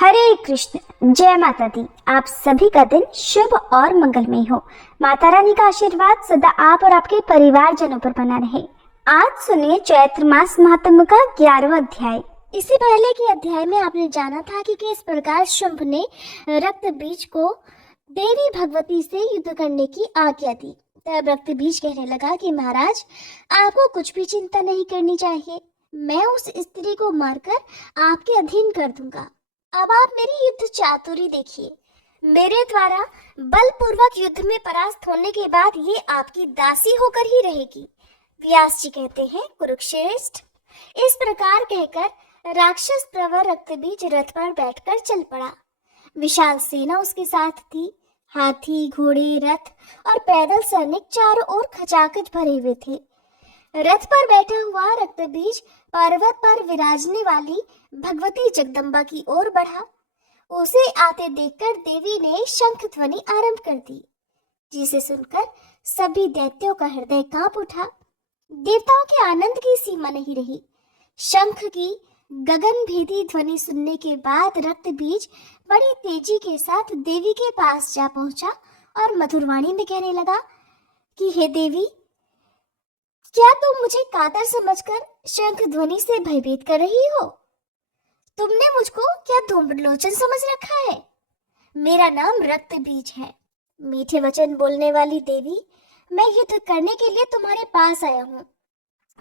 हरे कृष्ण। जय माता दी। आप सभी का दिन शुभ और मंगलमय हो। माता रानी का आशीर्वाद सदा आप और आपके परिवारजनों पर बना रहे। आज सुनिए चैत्र मास महात्म्य का 11वां अध्याय। इससे पहले के अध्याय में आपने जाना था कि किस प्रकार शुंभ ने रक्त बीज को देवी भगवती से युद्ध करने की आज्ञा दी। तब रक्त बीज कहने लगा कि महाराज, आपको कुछ भी चिंता नहीं करनी चाहिए। मैं उस स्त्री को मारकर आपके अधीन कर दूंगा। अब आप मेरी युद्ध चातुरी देखिए। मेरे द्वारा बलपूर्वक युद्ध में परास्त होने के बाद ये आपकी दासी होकर ही रहेगी। व्यास जी कहते हैं कुरुक्षेत्र। इस प्रकार कहकर राक्षस प्रवर रक्तबीज रथ पर बैठकर चल पड़ा। विशाल सेना उसके साथ थी। हाथी, घोड़े, रथ और पैदल सैनिक चारों ओर खचाखच भरे हुए थे। रथ पर बैठा हुआ रक्तबीज पर्वत पर विराजने वाली भगवती जगदम्बा की ओर बढ़ा। उसे आते देखकर देवी ने शंख ध्वनि आरंभ कर दी, जिसे सुनकर सभी दैत्यों का हृदय कांप उठा। देवताओं के आनंद की सीमा नहीं रही। शंख की गगन भेदी ध्वनि सुनने के बाद रक्तबीज बड़ी तेजी के साथ देवी के पास जा पहुंचा और मधुरवाणी में कहने लगा कि हे देवी, क्या तुम मुझे कातर समझकर शंख ध्वनि से भयभीत कर रही हो? तुमने मुझको क्या धूम्रलोचन समझ रखा है? मेरा नाम रक्तबीज है। मीठे वचन बोलने वाली देवी, मैं युद्ध करने के लिए तुम्हारे पास आया हूँ।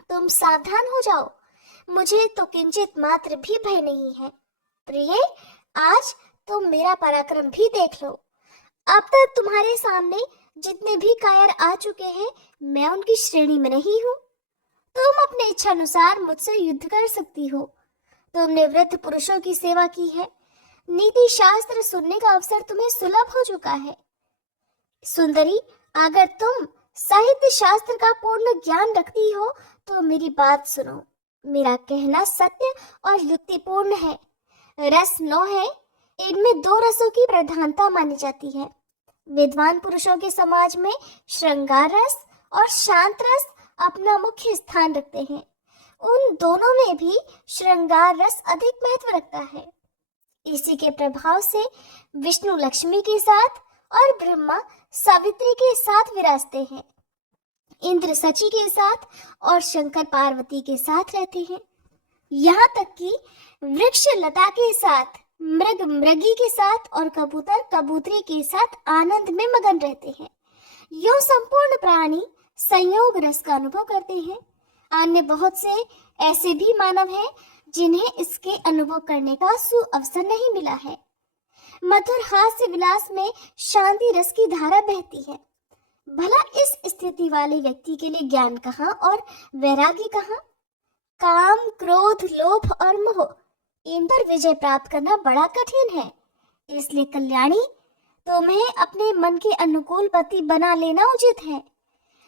तुम सावधान हो जाओ। मुझे तो किंचित मात्र भी भय नहीं है। प्रिय, आज तुम मेरा पराक्रम भी देख लो। अब तक तुम्हारे सामने जितने भी कायर आ चुके हैं, मैं उनकी श्रेणी में नहीं हूँ। तुम अपने इच्छा अनुसार मुझसे युद्ध कर सकती हो। तुमने वृद्ध पुरुषों की सेवा की है। नीति शास्त्र सुनने का अवसर तुम्हें सुलभ हो चुका है। सुंदरी, अगर तुम साहित्य शास्त्र का पूर्ण ज्ञान रखती हो तो मेरी बात सुनो। मेरा कहना सत्य और युक्तिपूर्ण है। रस 9 है। इनमें 2 रसों की प्रधानता मानी जाती है। विद्वान पुरुषों के समाज में श्रृंगार रस और शांत रस अपना मुख्य स्थान रखते हैं। उन दोनों में भी श्रृंगार रस अधिक महत्व रखता है। इसी के प्रभाव से विष्णु लक्ष्मी के साथ और ब्रह्मा सावित्री के साथ विराजते हैं। इंद्र सची के साथ और शंकर पार्वती के साथ रहते हैं। यहाँ तक कि वृक्ष लता के साथ, मृग मृगी के साथ और कबूतर कबूतरी के साथ आनंद में मगन रहते हैं। यो संपूर्ण प्राणी संयोग रस का अनुभव करते हैं। अन्य बहुत से ऐसे भी मानव हैं जिन्हें इसके अनुभव करने का सुअवसर नहीं मिला है। मधुर हास्य विलास में शांति रस की धारा बहती है। भला इस स्थिति वाले व्यक्ति के लिए ज्ञान कहाँ और वैराग्य कहाँ? काम, क्रोध, लोभ और मोह, इन पर विजय प्राप्त करना बड़ा कठिन है। इसलिए कल्याणी, तुम्हें अपने मन के अनुकूल पति बना लेना उचित है।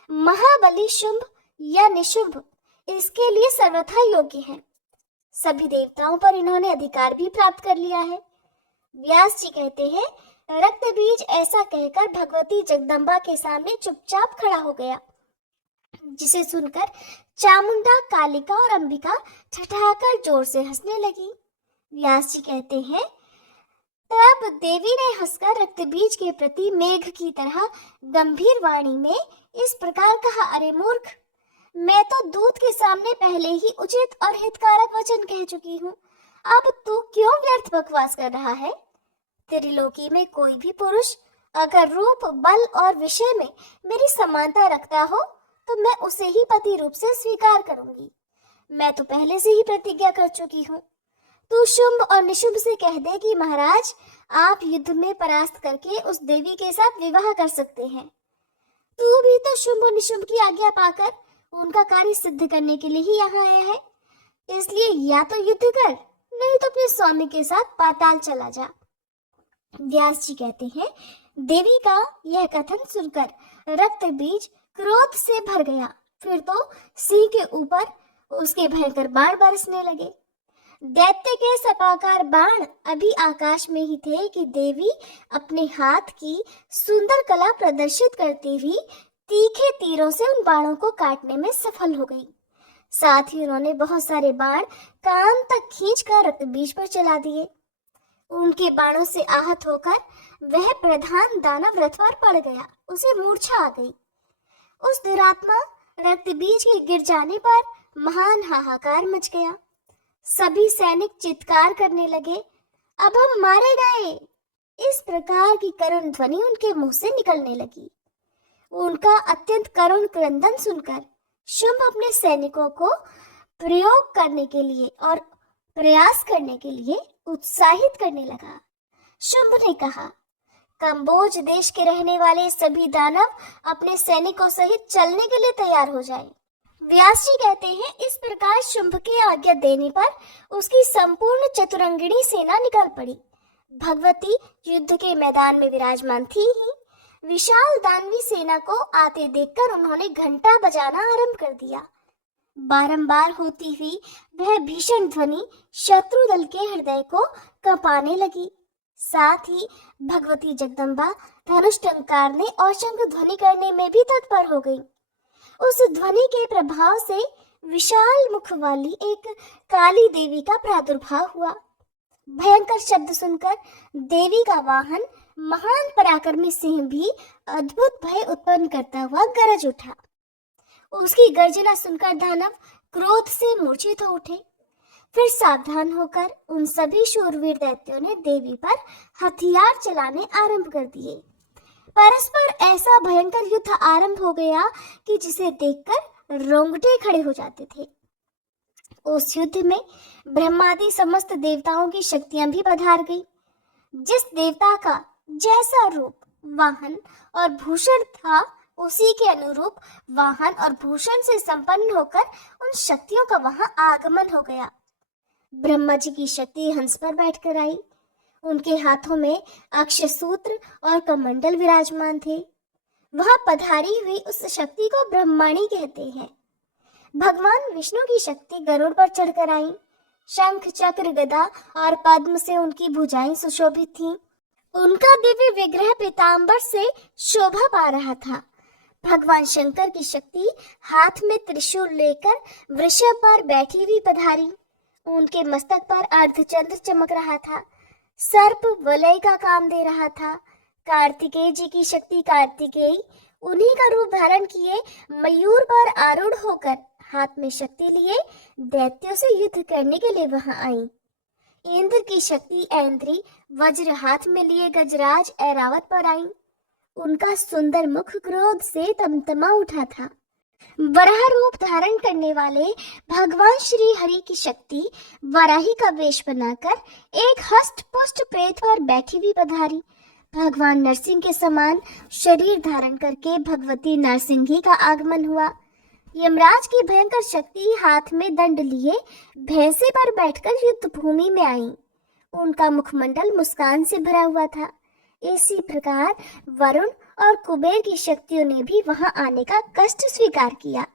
महाबली शुंभ या निशुंभ इसके लिए सर्वथा योग्य है। सभी देवताओं पर इन्होंने अधिकार भी प्राप्त कर लिया है। व्यास जी कहते हैं, रक्तबीज ऐसा कहकर भगवती जगदम्बा के सामने चुपचाप खड़ा हो गया, जिसे सुनकर चामुंडा, कालिका और अंबिका ठठाकर जोर से हंसने लगी। व्यास जी कहते हैं, तब देवी ने हंसकर रक्तबीज के प्रति मेघ की तरह गंभीर वाणी में इस प्रकार कहा, अरे मूर्ख, मैं तो दूत के सामने पहले ही उचित और हितकारक वचन कह चुकी हूँ। अब तू क्यों व्यर्थ बकवास कर रहा है? त्रिलोकी में कोई भी पुरुष अगर रूप, बल और विषय में मेरी समानता रखता हो तो मैं उसे ही पति रूप से स्वीकार करूंगी। मैं तो पहले से ही प्रतिज्ञा कर चुकी हूँ। तू शुंभ और निशुंभ से कह दे कि महाराज, आप युद्ध में परास्त करके उस देवी के साथ विवाह कर सकते हैं। तू भी तो शुंभ और निशुंभ की आज्ञा पाकर उनका कार्य सिद्ध करने के लिए ही यहाँ आया है। इसलिए या तो युद्ध कर, नहीं तो अपने स्वामी के साथ पाताल चला जा। व्यास जी कहते हैं, देवी का यह कथन सुनकर रक्तबीज क्रोध से भर गया। फिर तो सिंह के ऊपर उसके भयंकर बाण बरसने लगे। दैत्य के सपाकार बाण अभी आकाश में ही थे कि देवी अपने हाथ की सुंदर कला प्रदर्शित करती हुई तीखे तीरों से उन बाणों को काटने में सफल हो गई। साथ ही उन्होंने बहुत सारे बाण कान तक खींचकर रक्तबीज पर चला दिए। उनके बाणों से आहत होकर वह प्रधान दानव रथ पर पड़ गया, उसे मूर्छा आ गई। उस दुरात्मा रक्त बीज के गिर जाने पर महान हाहाकार मच गया। सभी सैनिक चित्कार करने लगे, अब हम मारे गए। इस प्रकार की करुण ध्वनि उनके मुंह से निकलने लगी। उनका अत्यंत करुण क्रंदन सुनकर शुंभ अपने सैनिकों को प्रयोग करने के लिए और प्रयास करने के लिए उत्साहित करने लगा। शुंभ ने कहा, कंबोज देश के रहने वाले सभी दानव अपने सैनिकों सहित चलने के लिए तैयार हो जाएं। व्यास जी कहते हैं, इस प्रकार शुंभ की आज्ञा देने पर उसकी संपूर्ण चतुरंगिणी सेना निकल पड़ी। भगवती युद्ध के मैदान में विराजमान थी ही। विशाल दानवी सेना को आते देखकर उन्होंने घंटा बजाना आरंभ कर दिया। बारंबार होती हुई वह भीषण ध्वनि शत्रु दल के हृदय को कंपाने लगी। साथ ही भगवती जगदम्बा धनुष टंकारने और शंख ध्वनि करने में भी तत्पर हो गई। उस ध्वनि के प्रभाव से विशाल मुख वाली एक काली देवी का प्रादुर्भाव हुआ। भयंकर शब्द सुनकर देवी का वाहन महान पराक्रमी सिंह भी अद्भुत भय उत्पन्न करता हुआ गरज उठा। उसकी गर्जना सुनकर दानव क्रोध से मूर्छित हो उठे। फिर सावधान होकर उन सभी शूरवीर दैत्यों ने देवी पर हथियार चलाने आरंभ कर दिए। परस्पर ऐसा भयंकर युद्ध आरंभ हो गया कि जिसे देखकर रोंगटे खड़े हो जाते थे। उस युद्ध में ब्रह्मादि समस्त देवताओं की शक्तियां भी पधार गई। जिस देवता का जैसा रूप, वाहन और भूषण था, उसी के अनुरूप वाहन और भूषण से संपन्न होकर उन शक्तियों का वहां आगमन हो गया। ब्रह्मा जी की शक्ति हंस पर बैठकर आई। उनके हाथों में अक्षसूत्र और कमंडल विराजमान थे। वह पधारी हुई उस शक्ति को ब्रह्माणी कहते हैं। भगवान विष्णु की शक्ति गरुड़ पर चढ़कर आई। शंख, चक्र, गदा और पद्म से उनकी भुजाएं सुशोभित थीं। उनका दिव्य विग्रह पीतांबर से शोभा पा रहा था। भगवान शंकर की शक्ति हाथ में त्रिशूल लेकर वृषभ पर बैठी हुई पधारी। उनके मस्तक पर अर्धचंद्र चमक रहा था। सर्प वलय का काम दे रहा था। कार्तिकेय जी की शक्ति कार्तिकेय उन्हीं का रूप धारण किए मयूर पर आरूढ़ होकर हाथ में शक्ति लिए दैत्यों से युद्ध करने के लिए वहां आई। इंद्र की शक्ति ऐन्द्री वज्र हाथ में लिए गजराज ऐरावत पर आई। उनका सुंदर मुख क्रोध से तमतमा उठा था। वराह रूप धारण करने वाले भगवान श्री हरि की शक्ति वराही का वेश बनाकर एक हष्ट पुष्ट प्रेत पर बैठी हुई पधारी। भगवान नरसिंह के समान शरीर धारण करके भगवती नरसिंही का आगमन हुआ। यमराज की भयंकर शक्ति हाथ में दंड लिए भैंसे पर बैठकर युद्ध भूमि में आई। उनका मुखमंडल मुस्कान से भरा हुआ था। इसी प्रकार वरुण और कुबेर की शक्तियों ने भी वहां आने का कष्ट स्वीकार किया।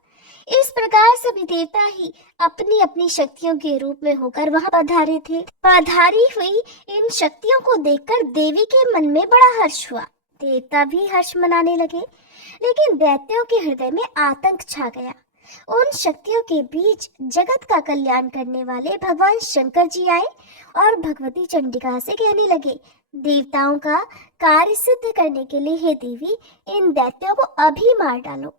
इस प्रकार सभी देवता ही अपनी अपनी शक्तियों के रूप में होकर वहां पधारे थे। पधारी हुई इन शक्तियों को देखकर देवी के मन में बड़ा हर्ष हुआ। देवता भी हर्ष मनाने लगे, लेकिन दैत्यों के हृदय में आतंक छा गया। उन शक्तियों के बीच जगत का कल्याण करने वाले भगवान शंकर जी आए और भगवती चंडिका से कहने लगे, देवताओं का कार्य सिद्ध करने के लिए हे देवी, इन दैत्यों को अभी मार डालो।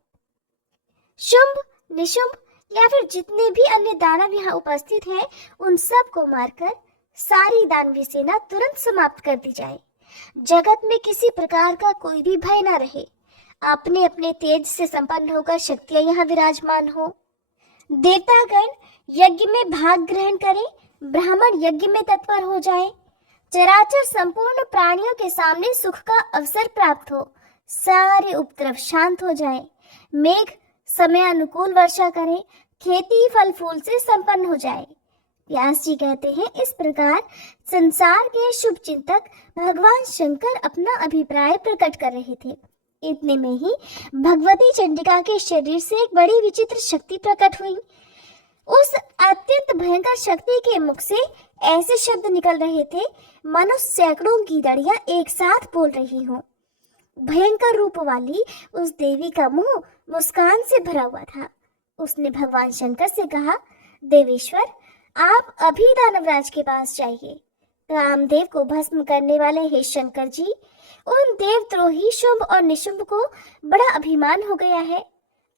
शुंभ, निशुंभ या फिर जितने भी अन्य दानव यहाँ उपस्थित हैं, उन सब को मारकर सारी दानवी सेना तुरंत समाप्त कर दी जाए। जगत में किसी प्रकार का कोई भी भय न रहे। अपने अपने तेज से संपन्न होकर शक्तियां यहाँ विराजमान हो। देवतागण यज्ञ में भाग ग्रहण करें, ब्राह्मण यज्ञ में तत्पर हो जाएं। चराचर संपूर्ण प्राणियों के सामने सुख का अवसर प्राप्त हो। सारे उपद्रव शांत हो जाए। मेघ समय अनुकूल वर्षा करें। खेती फल फूल से संपन्न हो जाए। व्यास जी कहते हैं, इस प्रकार संसार के शुभ चिंतक भगवान शंकर अपना अभिप्राय प्रकट कर रहे थे। इतने में ही भगवती चंडिका के शरीर से एक बड़ी विचित्र शक्ति प्रकट हुई। उस अत्यंत भयंकर शक्ति के मुख से ऐसे शब्द निकल रहे थे मानो सैकड़ों गीदड़ियां एक साथ बोल रही हों। भयंकर रूप वाली उस देवी का मुंह मुस्कान से भरा हुआ था। उसने भगवान शंकर से कहा, देवेश्वर, आप अभी दानवराज के पास जाइए। कामदेव को भस्म करने वाले हे शंकर जी, उन देवद्रोही शुंभ और निशुंभ को बड़ा अभिमान हो गया है।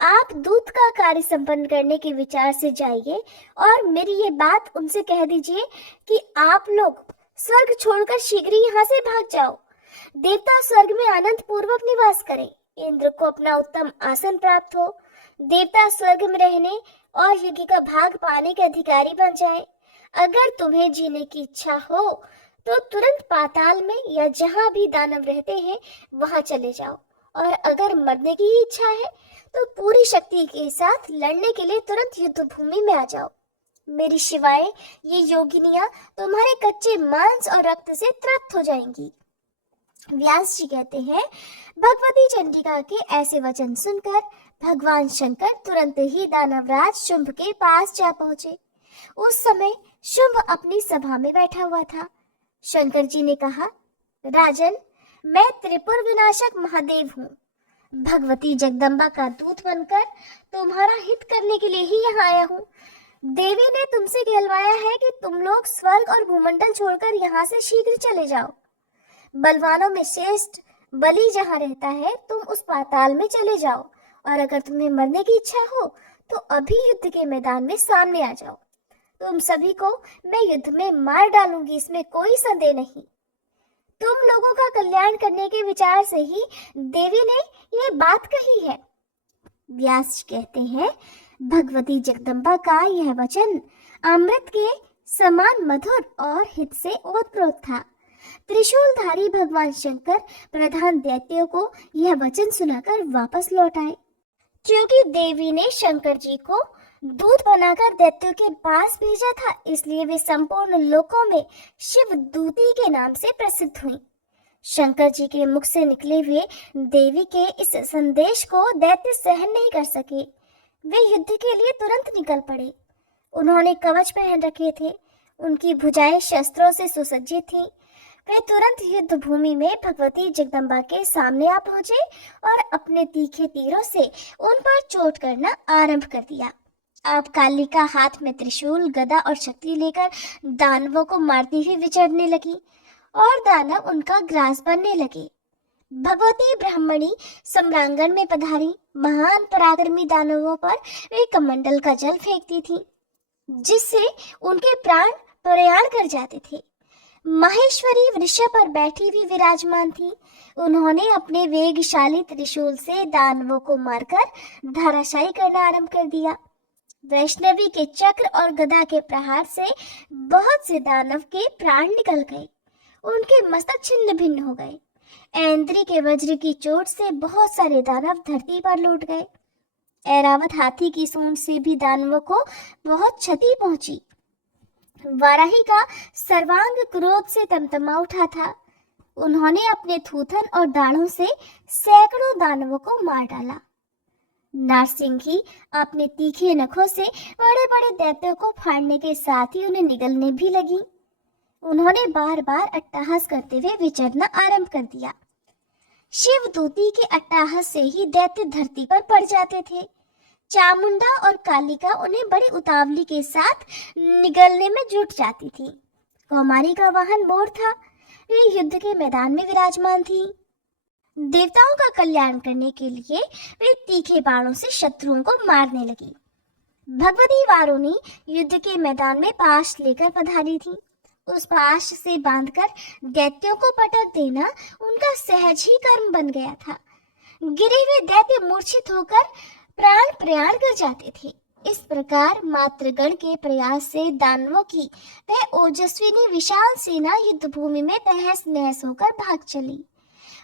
आप दूत का कार्य संपन्न करने के विचार से जाइए और मेरी ये बात उनसे कह दीजिए कि आप लोग स्वर्ग छोड़कर शीघ्र ही यहाँ से भाग जाओ। देवता स्वर्ग में आनंद पूर्वक निवास करें, इंद्र को अपना उत्तम आसन प्राप्त हो, देवता स्वर्ग में रहने और यज्ञ का भाग पाने के अधिकारी बन जाए। अगर तुम्हें जीने की इच्छा हो तो तुरंत पाताल में या जहाँ भी दानव रहते हैं वहां चले जाओ, और अगर मरने की ही इच्छा है तो पूरी शक्ति के साथ लड़ने के लिए तुरंत युद्ध भूमि में आ जाओ। मेरी शिवाय ये योगिनियां तुम्हारे कच्चे मांस और रक्त से तृप्त हो जाएंगी। व्यास जी कहते हैं, भगवती चंडिका के ऐसे वचन सुनकर भगवान शंकर तुरंत ही दानवराज शुंभ के पास जा पहुंचे। उस समय शुंभ अपनी सभा में बैठा हुआ था। शंकर जी ने कहा, राजन, मैं त्रिपुर विनाशक महादेव हूँ। भगवती जगदम्बा का दूत बनकर तुम्हारा हित करने के लिए ही यहाँ आया हूँ। देवी ने तुमसे कहलवाया है कि तुम लोग स्वर्ग और भूमंडल छोड़कर यहाँ से शीघ्र चले जाओ। बलवानों में श्रेष्ठ बलि जहाँ रहता है तुम उस पाताल में चले जाओ, और अगर तुम्हें मरने की इच्छा हो तो अभी युद्ध के मैदान में सामने आ जाओ। तुम सभी को मैं युद्ध में मार डालूंगी, इसमें कोई संदेह नहीं। तुम लोगों का कल्याण करने के विचार से ही देवी ने ये बात कही है। व्यास कहते हैं, भगवती जगदम्बा का यह वचन अमृत के समान मधुर और हित से ओतप्रोत था। त्रिशूलधारी भगवान शंकर प्रधान दैत्यों को यह वचन सुनाकर वापस लौट आए। क्योंकि देवी ने शंकर जी को दूत बनाकर दैत्यों के पास भेजा था, इसलिए वे संपूर्ण लोकों में शिव दूती के नाम से प्रसिद्ध हुई। शंकर जी के मुख से निकले हुए देवी के इस संदेश को दैत्य सहन नहीं कर सके। वे युद्ध के लिए तुरंत निकल पड़े। उन्होंने कवच पहन रखे थे, उनकी भुजाएं शस्त्रों से सुसज्जित थीं। वे तुरंत युद्ध भूमि में भगवती जगदम्बा के सामने आ पहुंचे और अपने तीखे तीरों से उन पर चोट करना आरंभ कर दिया। अब कालिका हाथ में त्रिशूल, गदा और शक्ति लेकर दानवों को मारती हुई विचरने लगी और दानव उनका ग्रास बनने लगे। भगवती ब्राह्मणी सम्रांगण में पधारी। महान पराक्रमी दानवों पर वे कमंडल का जल फेंकती थी, जिससे उनके प्राण प्रयाण कर जाते थे। महेश्वरी वृषभ पर बैठी हुई विराजमान थी। उन्होंने अपने वेगशाली त्रिशूल से दानवों को मारकर धराशायी करना आरंभ कर दिया। वैष्णवी के चक्र और गदा के प्रहार से बहुत से दानव के प्राण निकल गए, उनके मस्तक छिन्न भिन्न हो गए। ऐन्द्री के वज्र की चोट से बहुत सारे दानव धरती पर लौट गए। ऐरावत हाथी की सूंड से भी दानवों को बहुत क्षति पहुंची। वाराही का सर्वांग क्रोध से तमतमा उठा था। उन्होंने अपने थूथन और दाढ़ों से सैकड़ों दानवों को मार डाला। नारसिंही अपने तीखे नखों से बड़े बड़े दैत्यों को फाड़ने के साथ ही उन्हें निगलने भी लगी। उन्होंने बार बार अट्टहास करते हुए विचरना आरंभ कर दिया। शिव दूती के अट्टहास से ही दैत्य धरती पर पड़ जाते थे। चामुंडा और कालिका उन्हें बड़ी उतावली के साथ निगलने में जुट जाती थी। कौमारी का वाहन मोर था। वे युद्ध के मैदान में विराजमान थी। देवताओं का कल्याण करने के लिए वे तीखे बाणों से शत्रुओं को मारने लगी। भगवती वारुणी युद्ध के मैदान में पाश लेकर पधारी थी। उस पाश से बांधकर दैत्यों को पटक देना उनका सहज ही कर्म बन गया था। गिरे हुए दैत्य मूर्छित होकर प्राण प्रयाण कर जाते थे। इस प्रकार मातृगण के प्रयास से दानवों की वह ओजस्विनी विशाल सेना युद्ध भूमि में तहस नहस होकर भाग चली।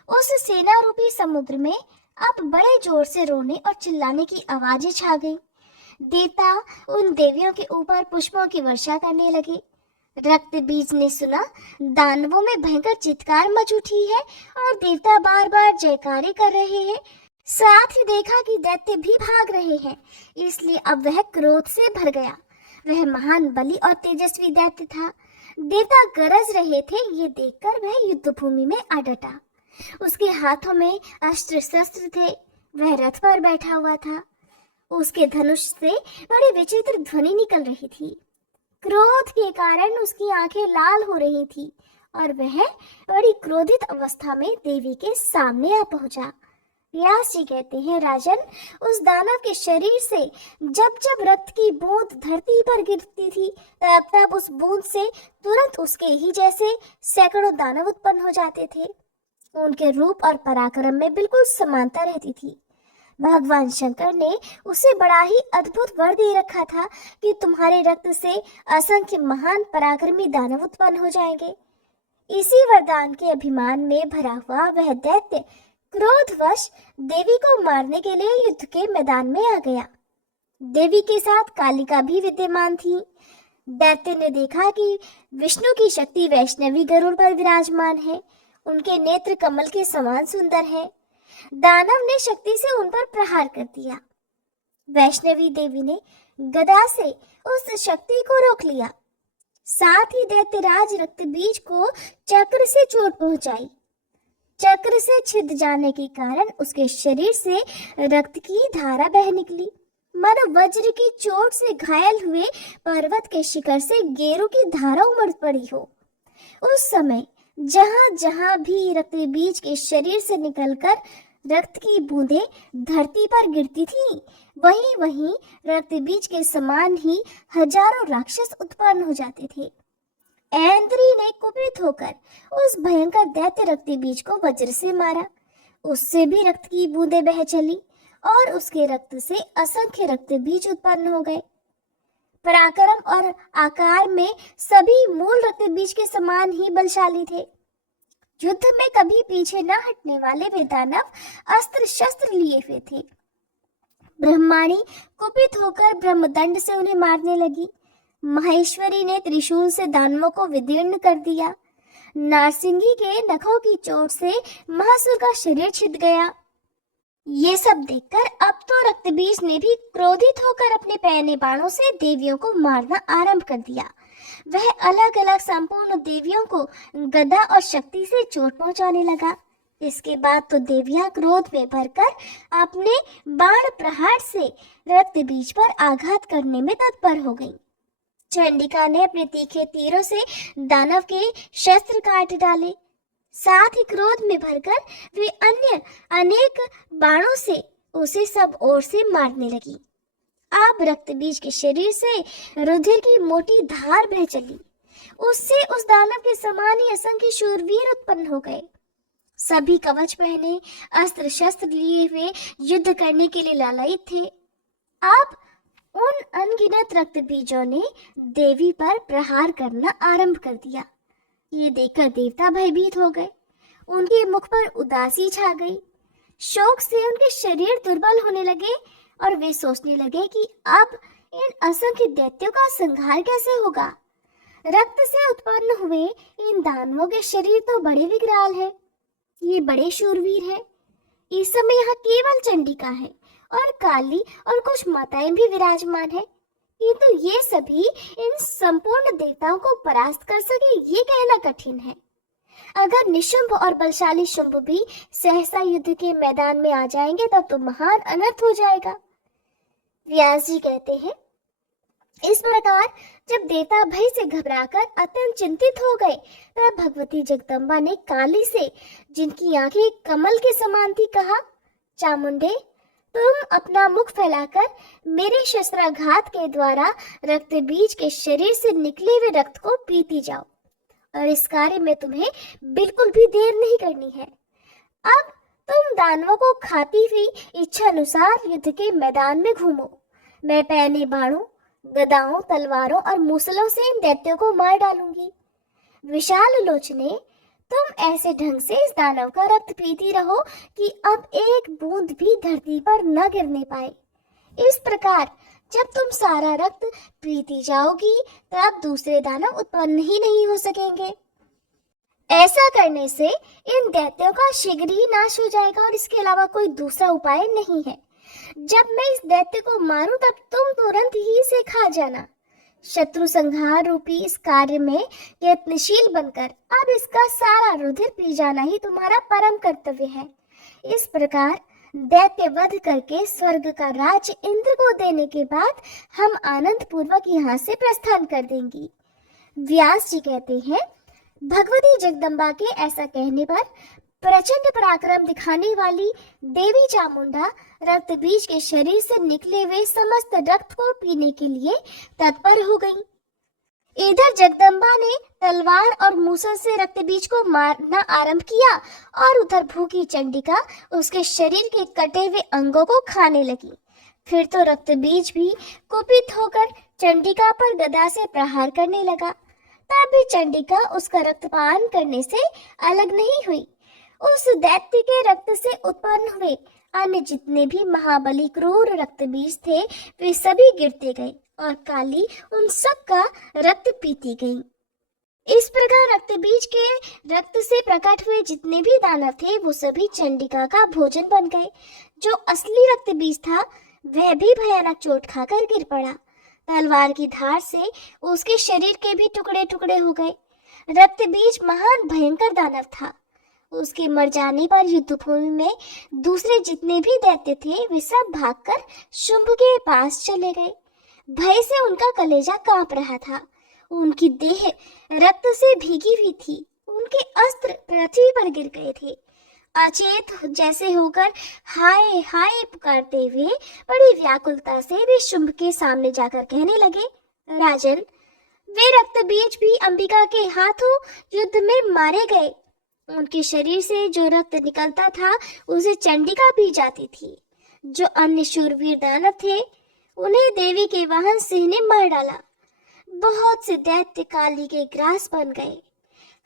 उस सेना रूपी समुद्र में अब बड़े जोर से रोने और चिल्लाने की आवाजें छा गईं। देवता उन देवियों के ऊपर पुष्पों की वर्षा करने लगे। रक्त बीज ने सुना दानवों में भयंकर चित्कार मच उठी है और देवता बार बार जयकारे कर रहे हैं। साथ ही देखा कि दैत्य भी भाग रहे हैं, इसलिए अब वह क्रोध से भर गया। वह महान बलि और तेजस्वी दैत्य था। देवता गरज रहे थे, ये देखकर वह युद्ध भूमि में आ डटा। उसके हाथों में अस्त्र शस्त्र थे। वह रथ पर बैठा हुआ था। उसके धनुष से बड़ी विचित्र ध्वनि निकल रही थी। क्रोध के कारण उसकी आंखें लाल हो रही थी और वह बड़ी क्रोधित अवस्था में देवी के सामने आ पहुंचा। व्यास जी कहते हैं, राजन, उस दानव के शरीर से जब जब रक्त की बूंद धरती पर गिरती थी तब तब उस बूंद से तुरंत उसके ही जैसे सैकड़ों दानव उत्पन्न हो जाते थे। उनके रूप और पराक्रम में बिल्कुल समानता रहती थी। भगवान शंकर ने उसे बड़ा ही अद्भुत वर दे रखा था कि तुम्हारे रक्त से असंख्य महान पराक्रमी दानव उत्पन्न हो जाएंगे। इसी वरदान के अभिमान में भरा हुआ वह दैत्य क्रोधवश देवी को मारने के लिए युद्ध के मैदान में आ गया। देवी के साथ कालिका भी विद्यमान थी। दैत्य ने देखा कि विष्णु की शक्ति वैष्णवी गरुड़ पर विराजमान है। उनके नेत्र कमल के समान सुंदर है। दानव ने शक्ति से उन पर प्रहार कर दिया। वैष्णवी देवी ने गदा से उस शक्ति को रोक लिया। साथ ही दैत्यराज रक्तबीज को चक्र से चोट पहुंचाई। चक्र से छिद जाने के कारण उसके शरीर से रक्त की धारा बह निकली। मानो वज्र की चोट से घायल हुए पर्वत के शिखर से गेरू की धारा उमड़ पड़ी हो। उस समय जहां जहां भी रक्तबीज के शरीर से निकलकर रक्त की बूंदें धरती पर गिरती थीं, वहीं वहीं रक्तबीज के समान ही हजारों राक्षस उत्पन्न हो जाते थे। ऐन्द्री ने कुपित होकर उस भयंकर दैत्य रक्तबीज को वज्र से मारा। उससे भी रक्त की बूंदें बह चली और उसके रक्त से असंख्य रक्तबीज उत्पन्न हो गए। पराक्रम और आकार में सभी मूल रक्तबीज के समान ही बलशाली थे। युद्ध में कभी पीछे न हटने वाले वे दानव अस्त्र शस्त्र लिए हुए थे। ब्रह्माणी कुपित होकर ब्रह्मदंड से उन्हें मारने लगी। महेश्वरी ने त्रिशूल से दानवों को विदीर्ण कर दिया। नारसिंगी के नखों की चोट से महासुर का शरीर छिद गया। ये सब देखकर अब तो रक्तबीज ने भी क्रोधित होकर अपने पैने बाणों से देवियों को मारना आरंभ कर दिया। वह अलग अलग संपूर्ण देवियों को गदा और शक्ति से चोट पहुंचाने लगा। इसके बाद तो देवियां क्रोध में भरकर अपने बाण प्रहार से रक्तबीज पर आघात करने में तत्पर हो गईं। चंडिका ने अपने तीखे तीरों से दानव के शस्त्र काट डाले। साथ ही क्रोध में भरकर वे अन्य अनेक बाणों से उसे सब ओर से मारने लगी। अब रक्तबीज के शरीर से रुधिर की मोटी धार बह चली। उससे उस दानव के समान ही असंख्य शूरवीर उत्पन्न हो गए। सभी कवच पहने, अस्त्र शस्त्र लिए हुए युद्ध करने के लिए लालायित थे। अब उन अनगिनत रक्तबीजों ने देवी पर प्रहार करना आरंभ कर दिया। ये देखकर देवता भयभीत हो गए। उनके मुख पर उदासी छा गई। शोक से उनके शरीर दुर्बल होने लगे और वे सोचने लगे कि अब इन असंख्य दैत्यों का संहार कैसे होगा। रक्त से उत्पन्न हुए इन दानवों के शरीर तो बड़े विकराल है। ये बड़े शूरवीर है। इस समय यहाँ केवल चंडिका है और काली और कुछ माताएं भी विराजमान है, किंतु ये सभी इन संपूर्ण देवताओं को परास्त कर सके ये कहना कठिन है। अगर निशुंभ और बलशाली शुंभ भी सहसा युद्ध के मैदान में आ जाएंगे तब तो महान अनर्थ हो जाएगा। व्यास जी कहते हैं, इस प्रकार जब देवता भय से घबराकर अत्यंत चिंतित हो गए तब भगवती जगदम्बा ने काली से, जिनकी आंखें कमल के समान थी, कहा, चामुंडे, तुम अपना मुख फैलाकर मेरे शस्त्राघात के द्वारा रक्तबीज के शरीर से निकले हुए रक्त को पीती जाओ और इस कार्य में तुम्हें बिल्कुल भी देर नहीं करनी है। अब तुम दानवों को खाती हुई इच्छा अनुसार युद्ध के मैदान में घूमो। मैं पैने बाणों, गदाओं, तलवारों और मूसलों से इन दैत्यों को मार डालूंगी। विशाल लोचने, तुम ऐसे ढंग से इस दानव का रक्त पीती रहो कि अब एक बूंद भी धरती पर न गिरने पाए। इस प्रकार जब तुम सारा रक्त पीती जाओगी तब दूसरे दानव उत्पन्न ही नहीं हो सकेंगे। ऐसा करने से इन दैत्यों का शीघ्र ही नाश हो जाएगा और इसके अलावा कोई दूसरा उपाय नहीं है। जब मैं इस दैत्य को मारूं तब तुम तुरंत ही इसे खा जाना। शत्रु संहार रूपी इस कार्य में यत्नशील बनकर अब इसका सारा रुधिर पी जाना ही तुम्हारा परम कर्तव्य है। इस प्रकार दैत्य वध करके स्वर्ग का राज्य इंद्र को देने के बाद हम आनंद पूर्वक यहाँ से प्रस्थान कर देंगी। व्यास जी कहते हैं, भगवती जगदम्बा के ऐसा कहने पर प्रचंड पराक्रम दिखाने वाली देवी चामुंडा रक्त बीज के शरीर से निकले हुए समस्त रक्त को पीने के लिए तत्पर हो गई। इधर जगदम्बा ने तलवार और मूसल से रक्त बीज को मारना आरंभ किया और उधर भूखी चंडिका उसके शरीर के कटे हुए अंगों को खाने लगी। फिर तो रक्त बीज भी कुपित होकर चंडिका पर गदा से प्रहार करने लगा। तब भी चंडिका उसका रक्तपान करने से अलग नहीं हुई। उस दैत्य के रक्त से उत्पन्न हुए अन्य जितने भी महाबली क्रूर रक्त बीज थे वे सभी गिरते गए और काली उन सब का रक्त पीती गई। इस प्रकार रक्त बीज के रक्त से प्रकट हुए जितने भी दानव थे वो सभी चंडिका का भोजन बन गए। जो असली रक्त बीज था वह भी भयानक चोट खाकर गिर पड़ा। तलवार की धार से उसके शरीर के भी टुकड़े टुकड़े हो गए। रक्त बीज महान भयंकर दानव था। उसके मर जाने पर युद्धभूमि में दूसरे जितने भी दैत्य थे वे सब भागकर शुंभ के पास चले गए। भय से उनका कलेजा कांप रहा था। उनकी देह रक्त से भीगी हुई थी। उनके अस्त्र पृथ्वी पर गिर गए थे। अचेत जैसे होकर हाय हाय पुकारते हुए बड़ी व्याकुलता से वे शुंभ के सामने जाकर कहने लगे, राजन, वे रक्त बीज भी अंबिका के हाथों युद्ध में मारे गए। उनके शरीर से जो रक्त निकलता था उसे चंडिका पी जाती थी। जो अन्य शूरवीर दानव थे उन्हें देवी के वाहन सिंह ने मार डाला। बहुत से दैत्य काली के ग्रास बन गए।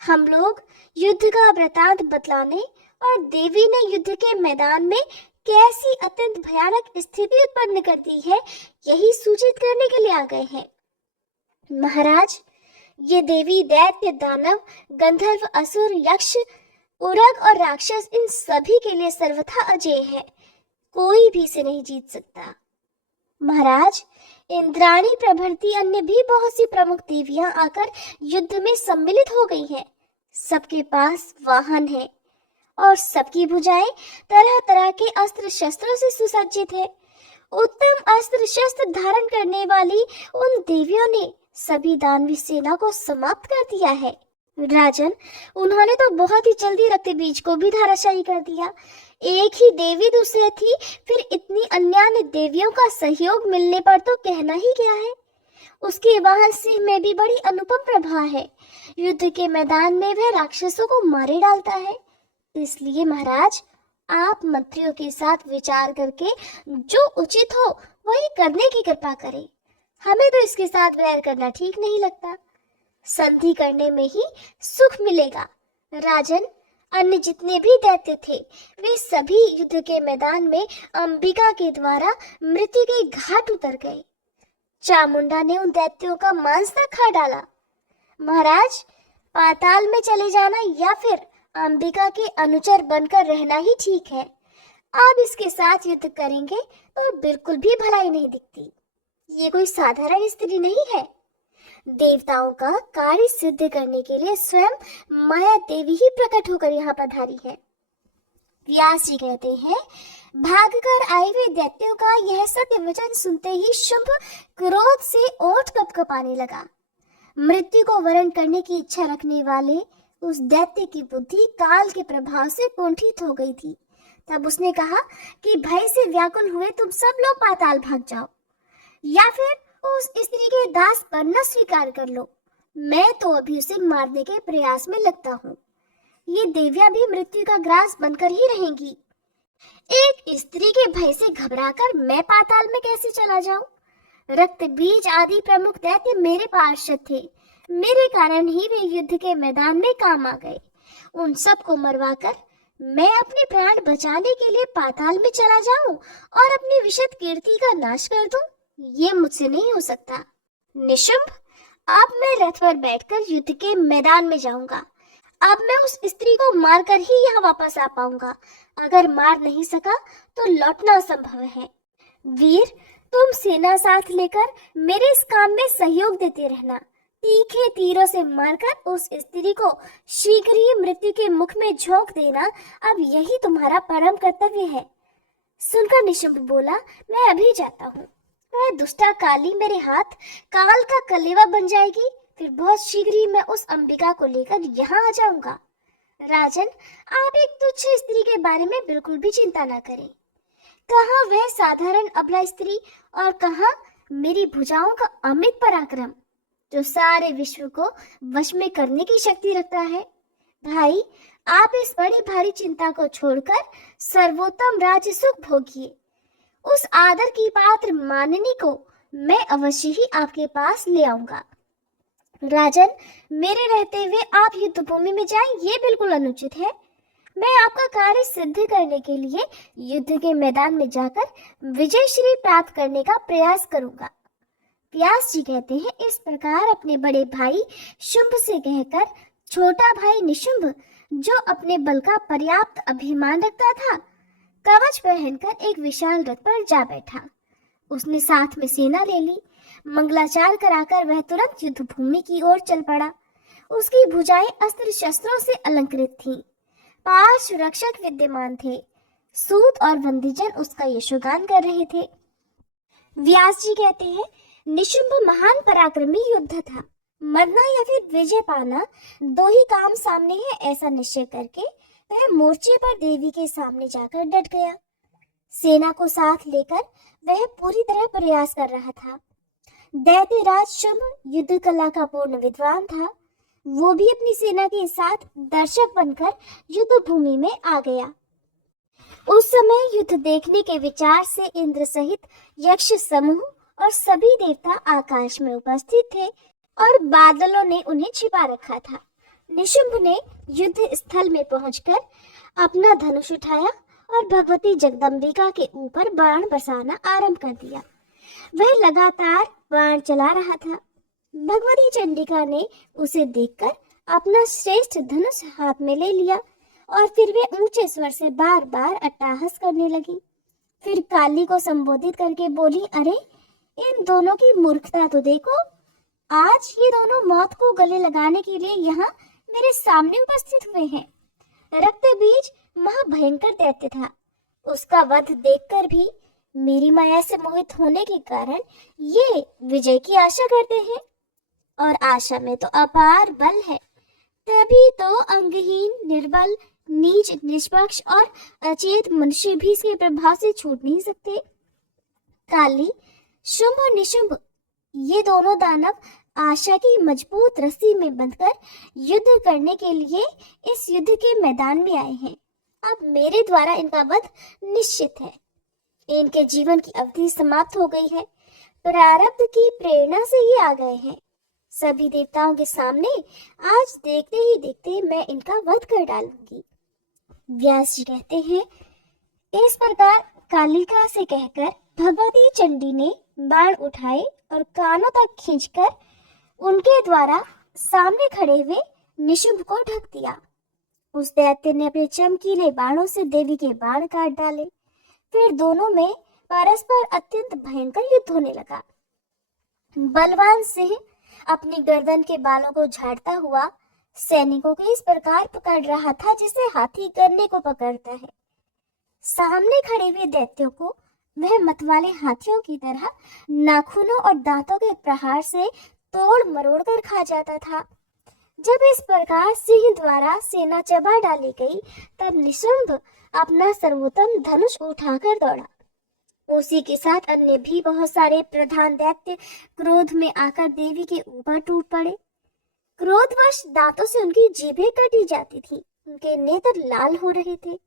हम लोग युद्ध का वृतांत बतलाने और देवी ने युद्ध के मैदान में कैसी अत्यंत भयानक स्थिति उत्पन्न कर दी है यही सूचित करने के लिए आ गए हैं। महाराज, ये देवी दैत्य दानव गंधर्व असुर यक्ष उरग और राक्षस इन सभी के लिए सर्वथा अजेय है। कोई भी इसे नहीं जीत सकता। महाराज, इंद्राणी प्रभृति अन्य भी बहुत सी प्रमुख देवियां आकर युद्ध में सम्मिलित हो गई हैं। सबके पास वाहन है और सबकी भुजाएं तरह तरह के अस्त्र शस्त्रों से सुसज्जित है। उत्तम अस्त्र शस्त्र धारण करने वाली उन देवियों ने सभी दानवी सेना को समाप्त कर दिया है। राजन, उन्होंने तो बहुत ही जल्दी रक्त बीज को भी धराशायी कर दिया। एक ही देवी दूसरे थी, फिर इतनी अन्य देवियों का सहयोग मिलने पर तो कहना ही क्या है। उसके वाहन सिंह में भी बड़ी अनुपम प्रभा है। युद्ध के मैदान में वह राक्षसों को मारे डालता है। इसलिए महाराज, आप मंत्रियों के साथ विचार करके जो उचित हो वही करने की कृपा करें। हमें तो इसके साथ वैर करना ठीक नहीं लगता। संधि करने में ही सुख मिलेगा। राजन, अन्य जितने भी दैत्य थे वे सभी युद्ध के मैदान में अंबिका के द्वारा मृत्यु के घाट उतर गए। चामुंडा ने उन दैत्यों का मांस तक खा डाला। महाराज, पाताल में चले जाना या फिर अंबिका के अनुचर बनकर रहना ही ठीक है। आप इसके साथ युद्ध करेंगे तो बिल्कुल भी भलाई नहीं दिखती। ये कोई साधारण स्त्री नहीं है। देवताओं का कार्य सिद्ध करने के लिए स्वयं माया देवी ही प्रकट होकर यहाँ पधारी है। व्यास जी कहते हैं, भागकर आए हुए दैत्यों का यह सत्य वचन सुनते ही शुंभ क्रोध से ओठ कपकपाने लगा। मृत्यु को वरण करने की इच्छा रखने वाले उस दैत्य की बुद्धि काल के प्रभाव से कुंठित हो गई थी। तब उसने कहा कि भय से व्याकुल हुए तुम सब लोग पाताल भाग जाओ या फिर उस स्त्री के दास बनना स्वीकार कर लो। मैं तो अभी उसे मारने के प्रयास में लगता हूँ। ये देवियां भी मृत्यु का ग्रास बनकर ही रहेंगी। एक स्त्री के भय से घबराकर मैं पाताल में कैसे चला जाऊं? रक्त बीज आदि प्रमुख दैत्य मेरे पार्षद थे। मेरे कारण ही वे युद्ध के मैदान में काम आ गए। उन सब को मरवाकर मैं अपने प्राण बचाने के लिए पाताल में चला जाऊं और अपनी विशद कीर्ति का नाश कर दूं? ये मुझसे नहीं हो सकता। निशुंभ, अब मैं रथ पर बैठकर युद्ध के मैदान में जाऊंगा। अब मैं उस स्त्री को मारकर ही यहाँ वापस आ पाऊंगा। अगर मार नहीं सका तो लौटना असंभव है। वीर, तुम सेना साथ लेकर मेरे इस काम में सहयोग देते रहना। तीखे तीरों से मारकर उस स्त्री को शीघ्र ही मृत्यु के मुख में झोंक देना अब यही तुम्हारा परम कर्तव्य है। सुनकर निशुंभ बोला, मैं अभी जाता हूँ। वह दुष्टा काली मेरे हाथ काल का कलेवा बन जाएगी, फिर बहुत शीघ्र ही मैं उस अंबिका को लेकर यहाँ आ जाऊंगा। राजन, आप एक तुच्छ स्त्री के बारे में बिल्कुल भी चिंता न करें। कहाँ वह साधारण अबला स्त्री और कहाँ मेरी भुजाओं का अमित पराक्रम, जो सारे विश्व को वश में करने की शक्ति रखता है। भाई, आप इस बड़ी भारी चिंता को छोड़कर सर्वोत्तम राज्य सुख भोगिए। उस आदर की पात्र माननी को मैं अवश्य ही आपके पास ले आऊंगा। राजन, मेरे रहते हुए आप युद्ध भूमि में जाएं, ये बिल्कुल अनुचित है। मैं आपका कार्य सिद्ध करने के लिए युद्ध के मैदान में जाकर विजयश्री प्राप्त करने का प्रयास करूंगा। व्यास जी कहते हैं, इस प्रकार अपने बड़े भाई शुंभ से कहकर छोटा भाई निशुंभ, जो अपने बल का पर्याप्त अभिमान रखता था, कवच पहनकर एक विशाल रथ पर जा बैठा। उसने साथ में सेना ले ली। मंगलाचार कराकर वह तुरंत युद्ध भूमि की ओर चल पड़ा। उसकी भुजाएं अस्त्र शस्त्रों से अलंकृत थीं। पार्श्व रक्षक विद्यमान थे। सूत और बंदीजन उसका यशोगान कर रहे थे। व्यास जी कहते हैं, निशुंभ महान पराक्रमी योद्धा था। मरना या फिर विजय पाना, दो ही काम सामने है, ऐसा निश्चय करके वह मोर्चे पर देवी के सामने जाकर डट गया। सेना को साथ लेकर वह पूरी तरह प्रयास कर रहा था। दैत्यराज शुंभ युद्ध कला का पूर्ण विद्वान था। वो भी अपनी सेना के साथ दर्शक बनकर युद्ध भूमि में आ गया। उस समय युद्ध देखने के विचार से इंद्र सहित यक्ष समूह और सभी देवता आकाश में उपस्थित थे और बादलों ने उन्हें छिपा रखा था। निशुंभ ने युद्ध स्थल में पहुंचकर अपना धनुष उठाया और भगवती जगदम्बिका के ऊपर बाण बरसाना आरंभ कर दिया। वह लगातार बाण चला रहा था। भगवती चंडिका ने उसे देखकर अपना श्रेष्ठ धनुष हाथ में ले लिया और फिर वे ऊंचे स्वर से बार बार अट्टहास करने लगी। फिर काली को संबोधित करके बोली, अरे इन दोनों की मूर्खता तो देखो। आज ये दोनों मौत को गले लगाने के लिए यहाँ मेरे सामने उपस्थित हुए हैं। रक्तबीज महाभयंकर दैत्य था। उसका वध देखकर भी मेरी माया से मोहित होने के कारण ये विजय की आशा करते हैं, और आशा में तो अपार बल है। तभी तो अंगहीन, निर्बल, नीच, निष्पक्ष और अचेत मनुष्य भी इसके प्रभाव से छूट नहीं सकते। काली, शुंभ और निशुंभ, ये दोनों दानव आशा की मजबूत रस्सी में बंधकर युद्ध करने के लिए इस युद्ध के मैदान में आए हैं। अब मेरे द्वारा इनका वध निश्चित है। इनके जीवन की अवधि समाप्त हो गई है। प्रारब्ध की प्रेरणा से ये आ गए हैं। सभी देवताओं के सामने आज देखते ही देखते मैं इनका वध कर डालूंगी। व्यास जी कहते हैं, इस प्रकार कालिका से कहकर भगवती चंडी ने बाण उठाए और कानों तक खींचकर उनके द्वारा सामने खड़े हुए निशुंभ को ढक दिया। उस दैत्य ने अपने चमकीले बाणों से देवी के बाण काट डाले। फिर दोनों में परस्पर अत्यंत भयंकर युद्ध होने लगा। बलवान सिंह अपनी गर्दन के बालों को झाड़ता हुआ सैनिकों को इस प्रकार पकड़ रहा था जैसे हाथी गन्ने को पकड़ता है। सामने खड़े हुए दैत्यों को वह मतवाले हाथियों की तरह नाखूनों और दांतों के प्रहार से तोड़ मरोड़ कर खा जाता था। जब इस प्रकार सिंह द्वारा सेना चबा डाली गई, तब निशुंभ अपना सर्वोत्तम धनुष उठाकर दौड़ा। उसी के साथ अन्य भी बहुत सारे प्रधान दैत्य क्रोध में आकर देवी के ऊपर टूट पड़े। क्रोधवश दांतों से उनकी जीभें कटी जाती थी, उनके नेत्र लाल हो रहे थे।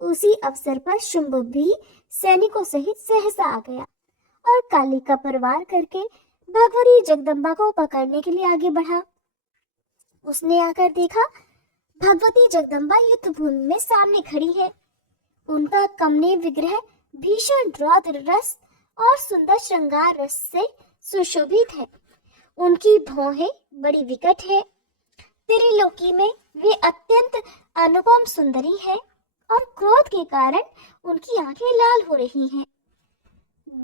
उसी अवसर पर शुंभ भी सैनिकों सहित सहसा आ गया और काली का परवार करके भगवती जगदम्बा को पकड़ने के लिए आगे बढ़ा। उसने आकर देखा, भगवती जगदम्बा युद्ध भूमि में सामने खड़ी है। उनका कमनीय विग्रह भीषण रौद्र रस और सुंदर श्रृंगार रस से सुशोभित है। उनकी भौहें बड़ी विकट है। त्रिलोकी में वे अत्यंत अनुपम सुंदरी है और क्रोध के कारण उनकी आंखें लाल हो रही हैं।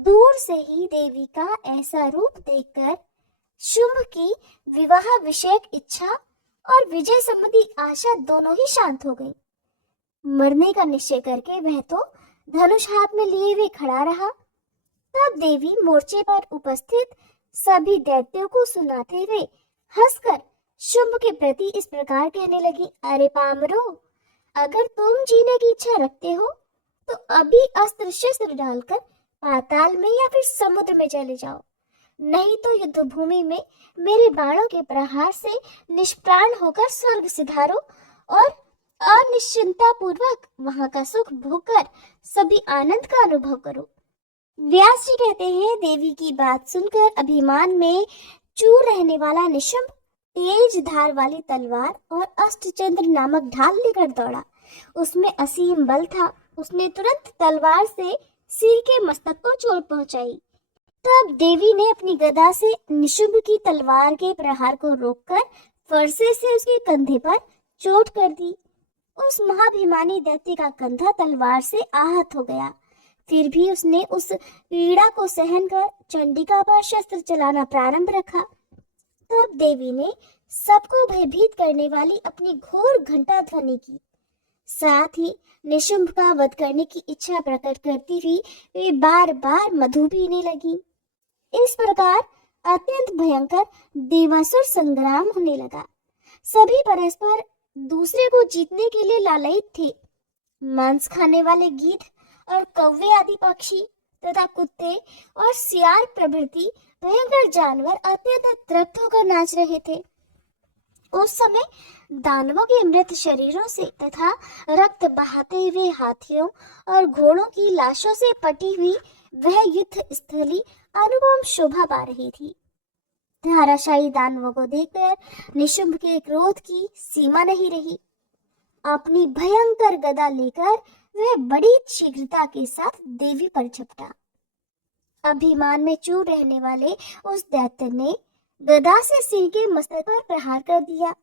दूर से ही देवी का ऐसा रूप देखकर शुंभ की विवाह विषयक इच्छा और विजय संबंधी आशा दोनों ही शांत हो गई। मरने का निश्चय करके वह तो धनुष हाथ में लिए हुए खड़ा रहा। तब देवी मोर्चे पर उपस्थित सभी दैत्यों को सुनाते हुए हंसकर शुंभ के प्रति इस प्रकार कहने लगी, अरे पामरो, अगर तुम जीने की इच्छा रखते हो तो अभी अस्त्र शस्त्र डालकर पाताल में या फिर समुद्र में चले जाओ, नहीं तो युद्ध भूमि में मेरे बाणों के प्रहार से निष्प्राण होकर स्वर्ग सिधारो और अनिश्चिंता पूर्वक वहां का सुख भोगकर सभी आनंद का अनुभव करो। व्यास जी कहते हैं, देवी की बात सुनकर अभिमान में चूर रहने वाला निशुंभ तेज धार वाली तलवार और अष्टचंद्र नामक ढाल लेकर दौड़ा। उसमें असीम बल था। उसने तुरंत तलवार से सिर के मस्तक को चोट पहुंचाई। तब देवी ने अपनी गदा से निशुंभ की तलवार के प्रहार को रोककर फरसे से उसके कंधे पर चोट कर दी। उस महाभिमानी दैत्य का कंधा तलवार से आहत हो गया। फिर भी उसने उस पीड़ा को सहन कर चंडिका पर शस्त्र चलाना प्रारंभ रखा। तब देवी ने सबको भयभीत करने वाली अपनी घोर घंटा ध्वनि की। साथ ही निशुंभ का वध करने की इच्छा प्रकट करती हुई वे बार बार मधु पीने लगी। इस प्रकार अत्यंत भयंकर देवासुर संग्राम होने लगा। सभी परस्पर दूसरे को जीतने के लिए लालयित थे। मांस खाने वाले गीध और कौवे आदि पक्षी तथा कुत्ते और सियार प्रभृति भयंकर जानवर अत्यंत तृप्त होकर नाच रहे थे। उस समय दानवों के मृत शरीरों से तथा रक्त बहाते हुए हाथियों और घोड़ों की लाशों से पटी हुई वह युद्ध स्थली अनुपम शोभा पा रही थी। धाराशायी दानवों को देखकर निशुंभ के क्रोध की सीमा नहीं रही। अपनी भयंकर गदा लेकर वह बड़ी शीघ्रता के साथ देवी पर झपटा। अभिमान में चूर रहने वाले उस दैत्य ने गदा से सिर के मस्तक पर प्रहार कर दिया।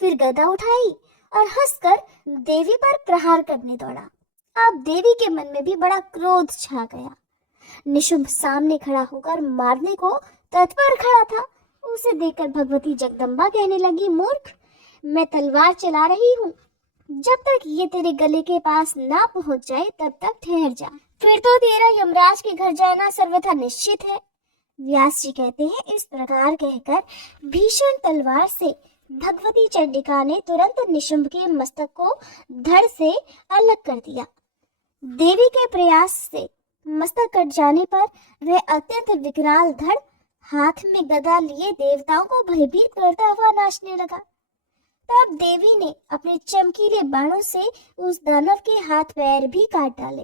फिर गदा उठाई और हंसकर देवी पर प्रहार करने दौड़ा। अब देवी के मन में भी बड़ा क्रोध छा गया। निशुंभ सामने खड़ा होकर मारने को तत्पर खड़ा था। उसे देखकर भगवती जगदम्बा कहने लगी, मूर्ख, मैं तलवार चला रही हूँ। जब तक ये तेरे गले के पास ना पहुंच जाए तब तक ठहर जा, फिर तो तेरा यमराज के घर जाना सर्वथा निश्चित है। व्यास जी कहते हैं, इस प्रकार कहकर भीषण तलवार से भगवती चंडिका ने तुरंत निशुंभ के मस्तक को धड़ से अलग कर दिया। देवी के प्रयास से मस्तक कट जाने पर वह अत्यंत विकराल धड़ हाथ में गदा लिए देवताओं को भयभीत करता हुआ नाचने लगा। तब देवी ने अपने चमकीले बाणों से उस दानव के हाथ पैर भी काट डाले।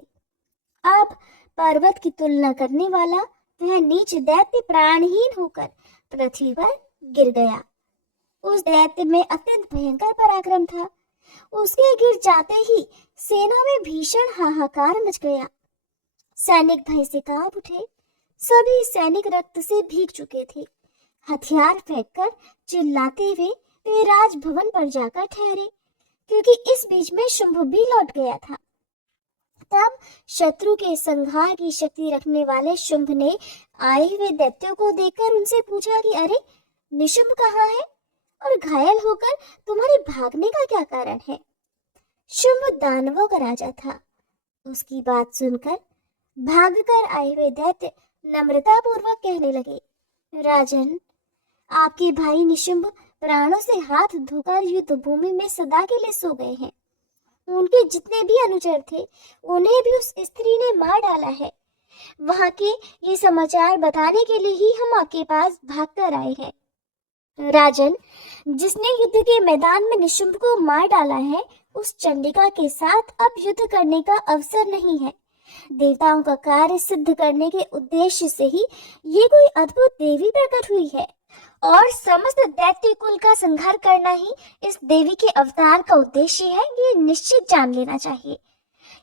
अब पर्वत की तुलना करने वाला वह नीच दैत्य प्राणहीन होकर पृथ्वी पर गिर गया। उस दैत्य में अत्यंत भयंकर पराक्रम था। उसके गिर जाते ही सेना में भीषण हाहाकार मच गया। सैनिक भय से कांप उठे। सभी सैनिक रक्त से भीग चुके थे। हथियार फेंककर चिल्लाते हुए वे राजभवन पर जाकर ठहरे, क्योंकि इस बीच में शुंभ भी लौट गया था। तब शत्रु के संहार की शक्ति रखने वाले शुंभ ने आए हुए दैत्यों को देखकर उनसे पूछा कि अरे, निशुंभ कहाँ है और घायल होकर तुम्हारे भागने का क्या कारण है? शुंभ दानवों का राजा था। उसकी बात सुनकर भागकर आए हुए दैत्य नम्रता पूर्वक कहने लगे, राजन, आपके भाई निशुंभ प्राणों से हाथ धोकर युद्ध भूमि में सदा के लिए सो गए हैं। उनके जितने भी अनुचर थे उन्हें भी उस स्त्री ने मार डाला है। वहां के ये समाचार बताने के लिए ही हम आपके पास भागकर आए हैं। राजन, जिसने युद्ध के मैदान में निशुंभ को मार डाला है, उस चंडिका के साथ अब युद्ध करने का अवसर नहीं है। देवताओं का कार्य सिद्ध करने के उद्देश्य से ही ये कोई अद्भुत देवी प्रकट हुई है और समस्त दैत्य कुल का संहार करना ही इस देवी के अवतार का उद्देश्य है। ये निश्चित जान लेना चाहिए।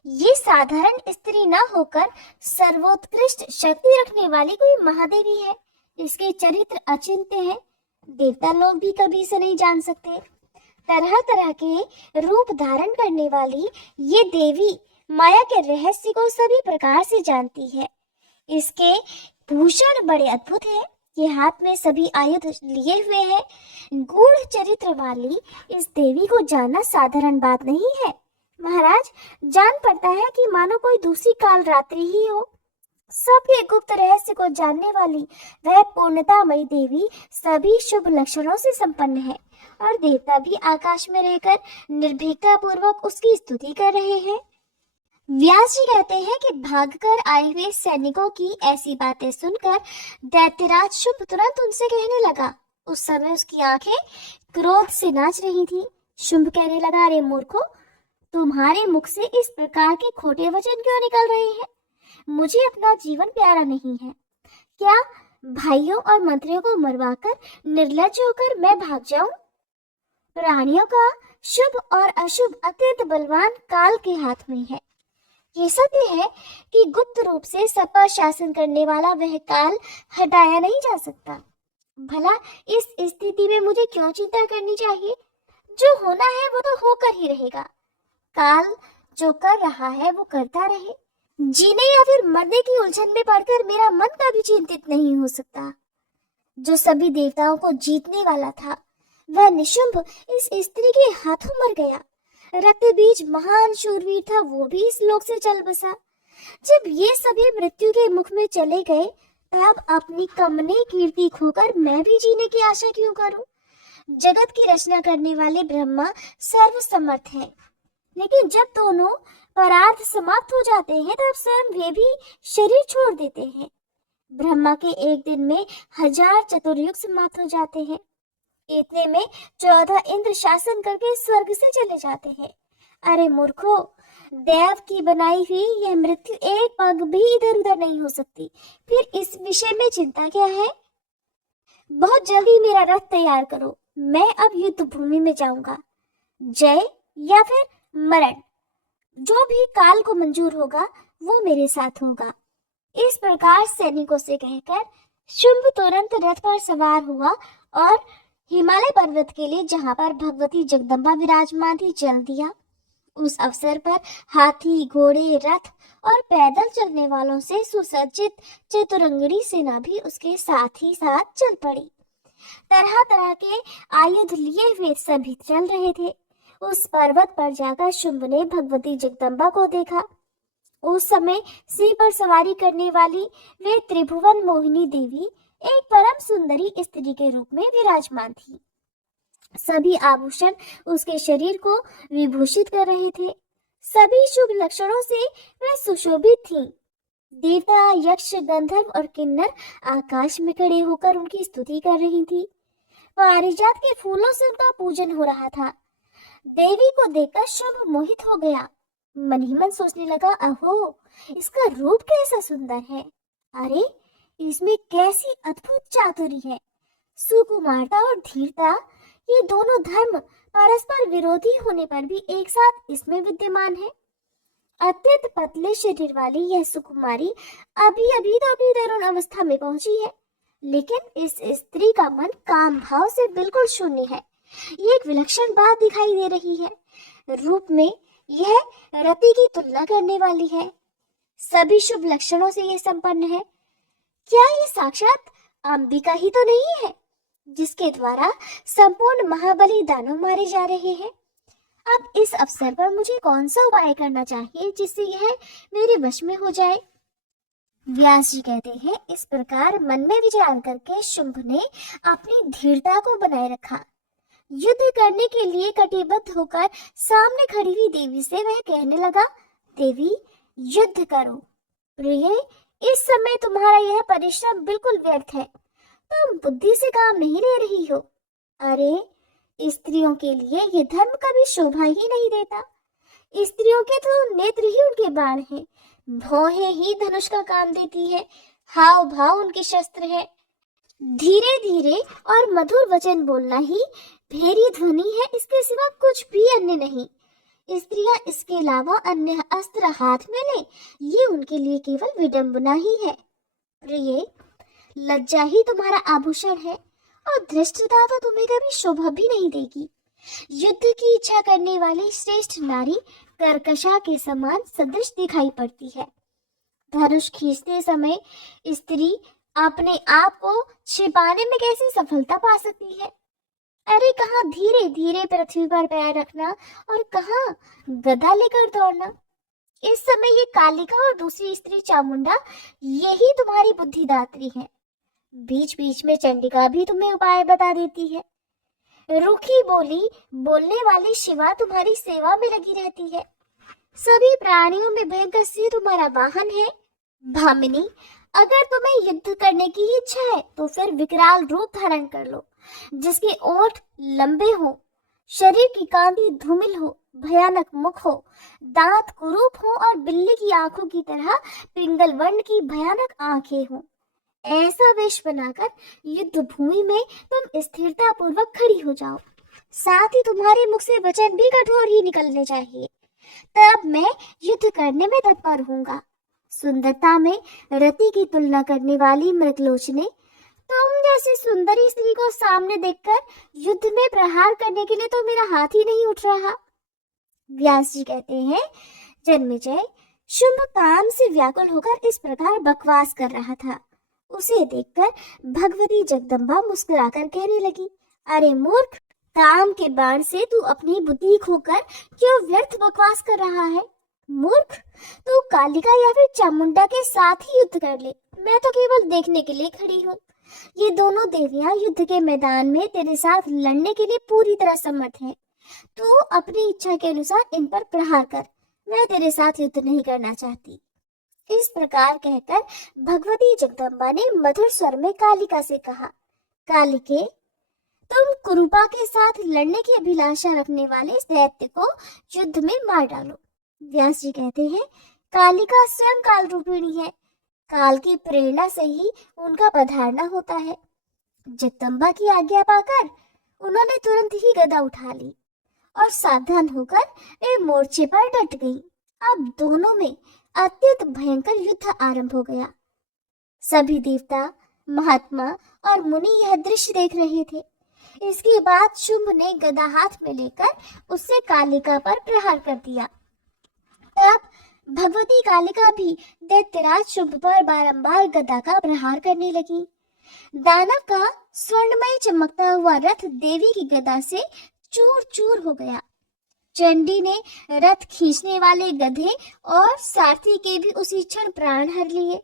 ये साधारण स्त्री न होकर सर्वोत्कृष्ट शक्ति रखने वाली कोई महादेवी है। इसके चरित्र अचिंत्य है। देवता लोग भी कभी इसे नहीं जान सकते। तरह तरह के रूप धारण करने वाली ये देवी माया के रहस्य को सभी प्रकार से जानती है। इसके भूषण बड़े अद्भुत हैं। ये हाथ में सभी आयुध लिए हुए है। गूढ़ चरित्र वाली इस देवी को जानना साधारण बात नहीं है। महाराज, जान पड़ता है कि मानो कोई दूसरी काल रात्रि ही हो। सबके गुप्त रहस्य को जानने वाली वह पूर्णतामयी देवी सभी शुभ लक्षणों से संपन्न है और देवता भी आकाश में रहकर निर्भीकता पूर्वक उसकी स्तुति कर रहे हैं। व्यास जी कहते हैं कि भागकर आए हुए सैनिकों की ऐसी बातें सुनकर दैत्यराज शुंभ तुरंत उनसे कहने लगा। उस समय उसकी आंखें क्रोध से नाच रही थी। शुंभ कहने लगा, अरे मूर्खो, तुम्हारे मुख से इस प्रकार के खोटे वचन क्यों निकल रहे हैं? मुझे अपना जीवन प्यारा नहीं है क्या? भाइयों और मंत्रियों को मरवाकर निर्लज्ज होकर मैं भाग जाऊं? प्राणियों का शुभ और अशुभ अत्यंत बलवान काल के हाथ में है। ये सत्य है कि गुप्त रूप से सब पर शासन करने वाला वह काल हटाया नहीं जा सकता। भला इस स्थिति में मुझे क्यों चिंता करनी चाहिए? जो होना है वो तो होकर ही रहेगा। काल जो कर रहा है वो करता रहे। जीने या फिर मरने की उलझन में पड़कर मेरा मन कभी चिंतित नहीं हो सकता। जो सभी देवताओं को जीतने वाला था वह निशुंभ इस स्त्री के हाथों मर गया। रक्त बीज महान शूरवीर था, वो भी इस लोक से चल बसा। जब ये सभी मृत्यु के मुख में चले गए तब अपनी कमने कीर्ति खोकर मैं भी जीने की आशा क्यों करूं? जगत की रचना करने वाले ब्रह्मा सर्वसमर्थ हैं, लेकिन जब दोनों परार्थ समाप्त हो जाते हैं तब स्वयं वे भी शरीर छोड़ देते हैं। ब्रह्मा के एक दिन में 1000 चतुर्युग समाप्त हो जाते हैं। इतने में 14 इंद्र शासन करके स्वर्ग से चले जाते हैं। अरे मूर्खो, देव की बनाई हुई यह मृत्यु एक पग भी इधर उधर नहीं हो सकती। फिर इस विषय में चिंता क्या है? बहुत जल्दी मेरा रथ तैयार करो, मैं अब युद्ध भूमि में जाऊंगा। जय या फिर मरण, जो भी काल को मंजूर होगा वो मेरे साथ होगा। इस प्रकार सैनिकों से कहकर शुंभ तुरंत रथ पर सवार हुआ और हिमालय पर्वत के लिए, जहां पर भगवती जगदम्बा विराजमान थी, चल दिया। उस अवसर पर हाथी, घोड़े, रथ और पैदल चलने वालों से सुसज्जित चतुरंगड़ी सेना भी उसके साथ ही साथ चल पड़ी। तरह तरह के आयुध लिए हुए सभी चल रहे थे। उस पर्वत पर जाकर शुंभ ने भगवती जगदम्बा को देखा। उस समय सिंह पर सवारी करने वाली वे त्रिभुवन मोहिनी देवी एक परम सुंदरी स्त्री के रूप में विराजमान थी। सभी आभूषण उसके शरीर को विभूषित कर रहे थे। सभी शुभ लक्षणों से वह सुशोभित थी। देवता, यक्ष, गंधर्व और किन्नर आकाश में खड़े होकर उनकी स्तुति कर रही थी। पारिजात के फूलों से उनका पूजन हो रहा था। देवी को देखकर शुंभ मोहित हो गया। मन ही मन सोचने लगा, अहो, इसका रूप कैसा सुंदर है। अरे, इसमें कैसी अद्भुत चातुरी है। सुकुमारता और धीरता, ये दोनों धर्म परस्पर विरोधी होने पर भी एक साथ इसमें विद्यमान है। अत्यंत पतले शरीर वाली यह सुकुमारी अभी अभी तो अपनी तरुण अवस्था में पहुंची है, लेकिन इस स्त्री का मन काम भाव से बिल्कुल शून्य है। ये एक विलक्षण बात दिखाई दे रही है। रूप में यह रति की तुलना करने वाली है। सभी शुभ लक्षणों से यह संपन्न है। क्या ये साक्षात अंबिका ही तो नहीं है, जिसके द्वारा संपूर्ण महाबली दानव मारे जा रहे हैं? अब इस अवसर पर मुझे कौन सा उपाय करना चाहिए जिससे यह मेरे वश में हो जाए? व्यास जी कहते हैं, इस प्रकार मन में विचार करके शुंभ ने अपनी धीरता को बनाए रखा। युद्ध करने के लिए कटिबद्ध होकर सामने खड़ी हुई देवी से वह कहने लगा, देवी, युद्ध करो। प्रिय, इस समय तुम्हारा यह परिश्रम बिल्कुल व्यर्थ है। तुम बुद्धि से काम नहीं ले रही हो। अरे, स्त्रियों के लिए ये धर्म कभी शोभा ही नहीं देता। स्त्रियों के तो नेत्र ही उनके बाण हैं, भौहें ही धनुष का काम देती है, हाव भाव उनके शस्त्र है। धीरे धीरे और मधुर वचन बोलना ही भेरी ध्वनि है, इसके सिवा कुछ भी अन्य नहीं। स्त्रियां इसके अलावा अन्य अस्त्र हाथ में ले, ये उनके लिए केवल विडंबना ही है। प्रिय, लज्जा ही तुम्हारा आभूषण है और धृष्टता तो तुम्हें कभी शोभा भी नहीं देगी। युद्ध की इच्छा करने वाली श्रेष्ठ नारी कर्कशा के समान सदृश दिखाई पड़ती है। धनुष खींचते समय स्त्री अपने आप को छिपाने में कैसी सफलता पा सकती है? अरे कहाँ धीरे धीरे पृथ्वी पर पैर रखना और कहाँ गदा लेकर दौड़ना। इस समय ये कालिका और दूसरी स्त्री चामुंडा यही तुम्हारी बुद्धिदात्री है। बीच बीच में चंडिका भी तुम्हें उपाय बता देती है। रूखी बोली बोलने वाली शिवा तुम्हारी सेवा में लगी रहती है। सभी प्राणियों में भयंकर सिंह तुम्हारा वाहन है। भामिनी, अगर तुम्हें युद्ध करने की इच्छा है तो फिर विकराल रूप धारण कर लो, जिसके ओठ लंबे हो, शरीर की कांति धूमिल हो, भयानक मुख हो, दांत कुरूप हो और बिल्ली की आंखों की तरह पिंगल वर्ण की भयानक आंखें हो। ऐसा वेश बनाकर युद्ध भूमि में तुम स्थिरता पूर्वक खड़ी हो जाओ। साथ ही तुम्हारे मुख से वचन भी कठोर ही निकलने चाहिए, तब मैं युद्ध करने में तत्पर होऊंगा। सुंदरता में रति की तुलना करने वाली मृगलोचने, तुम जैसी सुंदरी स्त्री को सामने देखकर युद्ध में प्रहार करने के लिए तो मेरा हाथ ही नहीं उठ रहा। व्यास जी कहते हैं, जन्मेजय शुंभ काम से व्याकुल होकर इस प्रकार बकवास कर रहा था। उसे देखकर भगवती जगदम्बा मुस्कुराकर कहने लगी, अरे मूर्ख, काम के बाण से तू अपनी बुद्धि खोकर क्यों व्यर्थ बकवास कर रहा है। मूर्ख, तू कालिका या फिर चामुंडा के साथ ही युद्ध कर ले, मैं तो केवल देखने के लिए खड़ी हूँ। ये दोनों देवियां युद्ध के मैदान में तेरे साथ लड़ने के लिए पूरी तरह समर्थ हैं। तू अपनी इच्छा के अनुसार इन पर प्रहार कर, मैं तेरे साथ युद्ध नहीं करना चाहती। इस प्रकार कहकर भगवती जगदम्बा ने मधुर स्वर में कालिका से कहा, कालिके, तुम कुरूपा के साथ लड़ने की अभिलाषा रखने वाले इस दैत्य को युद्ध में मार डालो। व्यास जी कहते हैं, कालिका स्वयं काल रूपिणी है, काल की प्रेरणा से ही उनका पधारना होता है। जगदम्बा की आज्ञा पाकर उन्होंने तुरंत ही गदा उठा ली और सावधान होकर वे मोर्चे पर डट गई। अब दोनों में अत्यंत भयंकर युद्ध आरंभ हो गया। सभी देवता, महात्मा और मुनि यह दृश्य देख रहे थे। इसके बाद शुंभ ने गदा हाथ में लेकर उससे कालिका पर प्रहार कर दिया। तब भगवती कालिका भी दैत्यराज शुंभ पर बारंबार गदा का प्रहार करने लगी। दानव का स्वर्णमय चमकता हुआ रथ देवी की गदा से चूर चूर हो गया। चंडी ने रथ खींचने वाले गधे और सारथी के भी उसी क्षण प्राण हर लिए।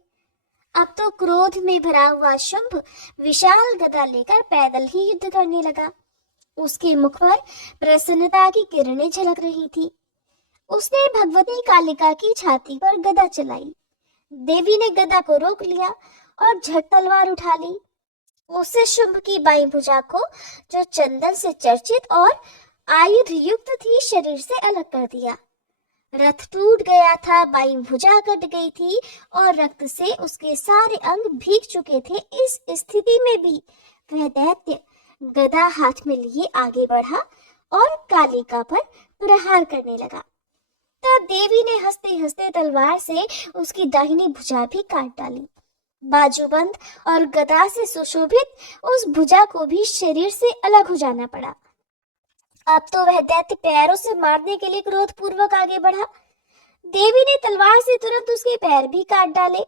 अब तो क्रोध में भरा हुआ शुंभ विशाल गदा लेकर पैदल ही युद्ध करने लगा। उसके मुख पर प्रसन्नता की किरणें झलक रही थी। उसने भगवती कालिका की छाती पर गदा चलाई। देवी ने गदा को रोक लिया और झट तलवार उठा ली। उससे शुंभ की बाईं भुजा को, जो चंदन से चर्चित और आयुध युक्त थी, शरीर से अलग कर दिया। रथ टूट गया था, बाईं भुजा कट गई थी और रक्त से उसके सारे अंग भीग चुके थे। इस स्थिति में भी वह दैत्य गदा हाथ में लिए आगे बढ़ा और कालिका पर प्रहार करने लगा। तब देवी ने हंसते हंसते तलवार से उसकी दाहिनी भुजा भी काट डाली। बाजूबंद और गदा से सुशोभित उस भुजा को भी शरीर से अलग हो जाना पड़ा। अब तो वह दैत्य पैरों से मारने के लिए क्रोध पूर्वक आगे बढ़ा। देवी ने तलवार से तुरंत उसके पैर भी काट डाले।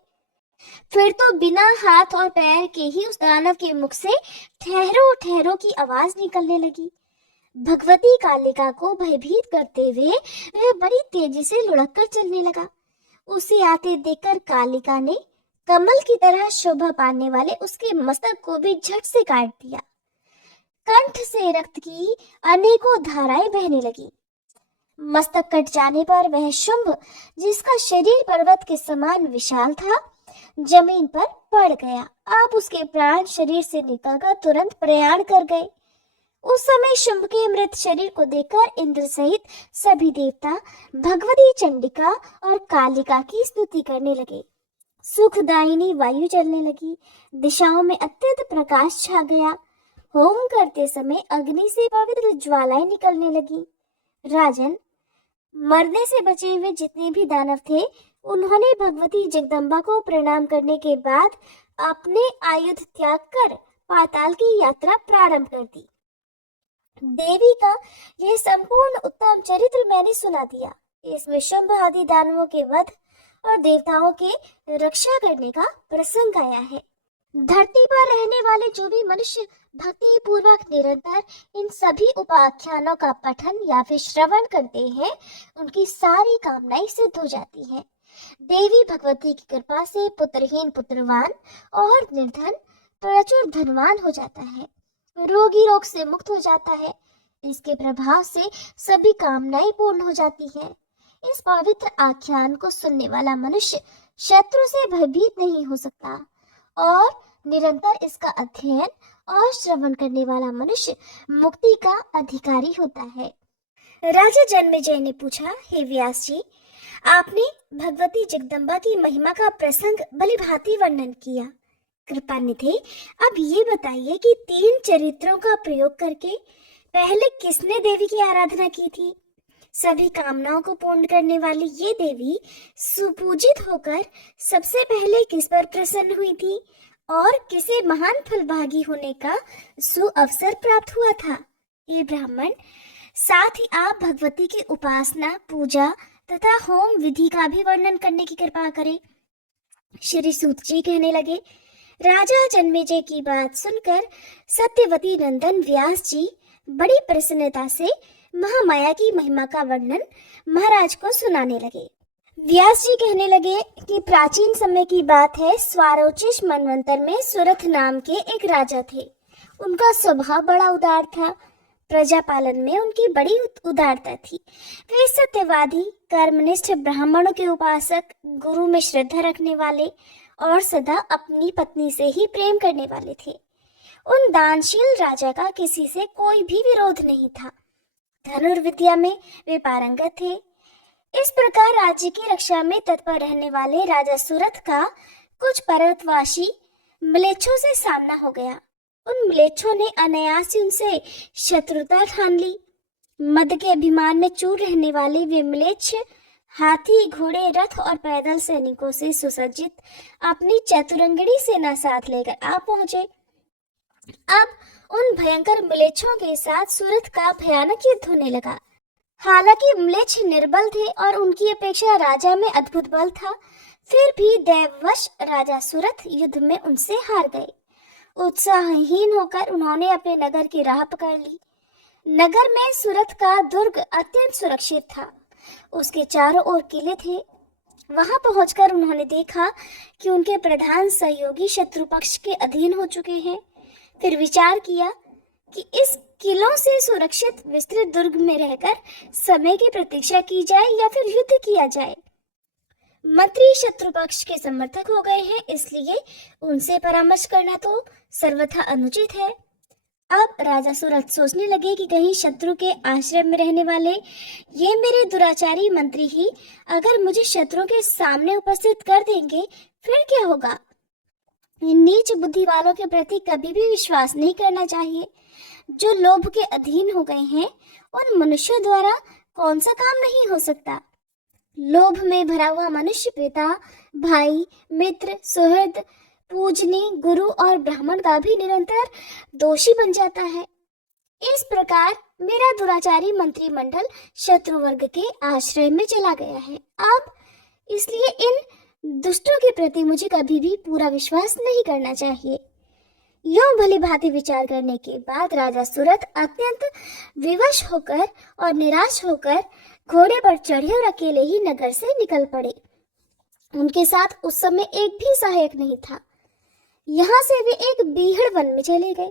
फिर तो बिना हाथ और पैर के ही उस दानव के मुख से ठहरो ठहरो की आवाज निकलने लगी। भगवती कालिका को भयभीत करते हुए वह बड़ी तेजी से लुढ़क कर चलने लगा। उसे आते देखकर कालिका ने कमल की तरह शोभा पाने वाले उसके मस्तक को भी झट से काट दिया। कंठ से रक्त की अनेकों धाराएं बहने लगी। मस्तक कट जाने पर वह शुंभ, जिसका शरीर पर्वत के समान विशाल था, जमीन पर पड़ गया। अब उसके प्राण शरीर से निकलकर तुरंत प्रयाण कर गए। उस समय शुंभ के मृत शरीर को देखकर इंद्र सहित सभी देवता भगवती चंडिका और कालिका की स्तुति करने लगे। सुखदायिनी वायु चलने लगी। दिशाओं में अत्यंत प्रकाश छा गया। होम करते समय अग्नि से पवित्र ज्वालाएं निकलने लगी। राजन, मरने से बचे हुए जितने भी दानव थे, उन्होंने भगवती जगदम्बा को प्रणाम करने के बाद अपने आयुध त्याग कर पाताल की यात्रा प्रारंभ कर दी। देवी का यह संपूर्ण उत्तम चरित्र मैंने सुना दिया। इसमें शुंभ आदि दानवों के वध और देवताओं के रक्षा करने का प्रसंग आया है। धरती पर रहने वाले जो भी मनुष्य भक्ति पूर्वक निरंतर इन सभी उपाख्यानों का पठन या फिर श्रवण करते हैं, उनकी सारी कामनाएं सिद्ध हो जाती हैं। देवी भगवती की कृपा से पुत्रहीन पुत्रवान और निर्धन प्रचुर धनवान हो जाता है, रोगी रोग से मुक्त हो जाता है। इसके प्रभाव से सभी कामनाएं पूर्ण हो जाती हैं। इस पवित्र आख्यान को सुनने वाला मनुष्य शत्रु से भयभीत नहीं हो सकता और निरंतर इसका अध्ययन और श्रवण करने वाला मनुष्य मुक्ति का अधिकारी होता है। राजा जन्मेजय ने पूछा, हे व्यास जी, आपने भगवती जगदम्बा की महिमा का प्रसंग भलीभांति वर्णन किया। कृपानिधि, अब ये बताइए कि 3 चरित्रों का प्रयोग करके पहले किसने देवी की आराधना की थी? सभी कामनाओं को पूर्ण करने वाली ये देवी सुपूजित होकर सबसे पहले किस पर प्रसन्न हुई थी और किसे महान फलभागी होने का सुअवसर प्राप्त हुआ था? ये ब्राह्मण, साथ ही आप भगवती की उपासना, पूजा तथा होम विधि का भी वर्णन करने की कृपा करें। श्री सूत जी कहने लगे, राजा जन्मेजय की बात सुनकर सत्यवती नंदन व्यास जी बड़ी प्रसन्नता से महामाया की महिमा का वर्णन महाराज को सुनाने लगे। व्यास जी कहने लगे कि प्राचीन समय की बात है, स्वारोचिष मनवंतर में सुरथ नाम के एक राजा थे। उनका स्वभाव बड़ा उदार था। प्रजा पालन में उनकी बड़ी उदारता थी। वे सत्यवादी, कर्मनिष्ठ, ब्राह्मणों के उपासक, गुरु में श्रद्धा रखने वाले और सदा अपनी पत्नी से ही प्रेम करने वाले थे। उन दानशील राजा का किसी से कोई भी विरोध नहीं था। धनुर्विद्या में वे पारंगत थे। इस प्रकार राज्य की रक्षा में तत्पर रहने वाले राजा सुरथ का कुछ पर्वतवासी म्लेच्छों से सामना हो गया। उन म्लेच्छों ने अनायास ही उनसे शत्रुता ठान ली। मद के अभिमान में चूर रहने वाले वे म्लेच्छ हाथी, घोड़े, रथ और पैदल सैनिकों से सुसज्जित अपनी चतुरंगिणी सेना साथ लेकर आ पहुंचे। अब उन भयंकर म्लेच्छों के साथ सुरथ का भयानक युद्ध होने लगा। हालांकि म्लेच्छ निर्बल थे और उनकी अपेक्षा राजा में अद्भुत बल था, फिर भी दैववश राजा सुरथ युद्ध में उनसे हार गए। उत्साहहीन होकर उन्होंने अपने नगर की राह पकड़ ली। नगर में सुरथ का दुर्ग अत्यंत सुरक्षित था। उसके चारों ओर किले थे। वहां पहुंचकर उन्होंने देखा कि उनके प्रधान सहयोगी शत्रु पक्ष के अधीन हो चुके हैं। फिर विचार किया कि इस किलों से सुरक्षित विस्तृत दुर्ग में रहकर समय की प्रतीक्षा की जाए या फिर युद्ध किया जाए। मंत्री शत्रु पक्ष के समर्थक हो गए हैं, इसलिए उनसे परामर्श करना तो सर्वथा अनुचित है। अब राजा सुरथ सोचने लगे कि कहीं शत्रु के आश्रय में रहने वाले ये मेरे दुराचारी मंत्री ही अगर मुझे शत्रु के सामने उपस्थित कर देंगे, फिर क्या होगा। नीच बुद्धि वालों के प्रति कभी भी विश्वास नहीं करना चाहिए। जो लोभ के अधीन हो गए हैं, उन मनुष्यों द्वारा कौन सा काम नहीं हो सकता। लोभ में भरा हुआ मनुष्य पिता, भाई, मित्र, सुहृद, पूजनी, गुरु और ब्राह्मण का भी निरंतर दोषी बन जाता है। इस प्रकार मेरा दुराचारी मंत्रिमंडल शत्रु वर्ग के आश्रय में चला गया है। अब इसलिए इन दुष्टों के प्रति मुझे कभी भी पूरा विश्वास नहीं करना चाहिए। यूं भली भांति विचार करने के बाद राजा सुरथ अत्यंत विवश होकर और निराश होकर घोड़े पर चढ़े और अकेले ही नगर से निकल पड़े। उनके साथ उस समय एक भी सहायक नहीं था। यहाँ से वे एक बीहड़ वन में चले गए।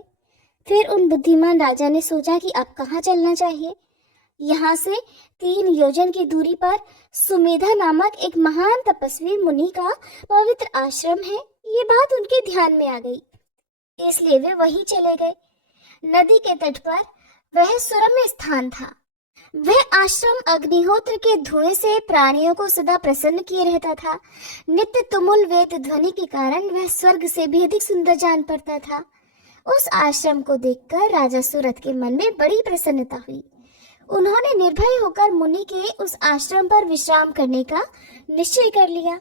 फिर उन बुद्धिमान राजा ने सोचा कि अब कहाँ चलना चाहिए। यहाँ से 3 योजन की दूरी पर सुमेधा नामक एक महान तपस्वी मुनि का पवित्र आश्रम है। ये बात उनके ध्यान में आ गई, इसलिए वे वहीं चले गए। नदी के तट पर वह सुरम्य स्थान था। वह आश्रम अग्निहोत्र के धुएं से प्राणियों को सदा प्रसन्न किए रहता था। नित्य तुमुल वेद ध्वनि के कारण वह स्वर्ग से भी अधिक सुंदर जान पड़ता था। उस आश्रम को देखकर राजा सुरथ के मन में बड़ी प्रसन्नता हुई। उन्होंने निर्भय होकर मुनि के उस आश्रम पर विश्राम करने का निश्चय कर लिया।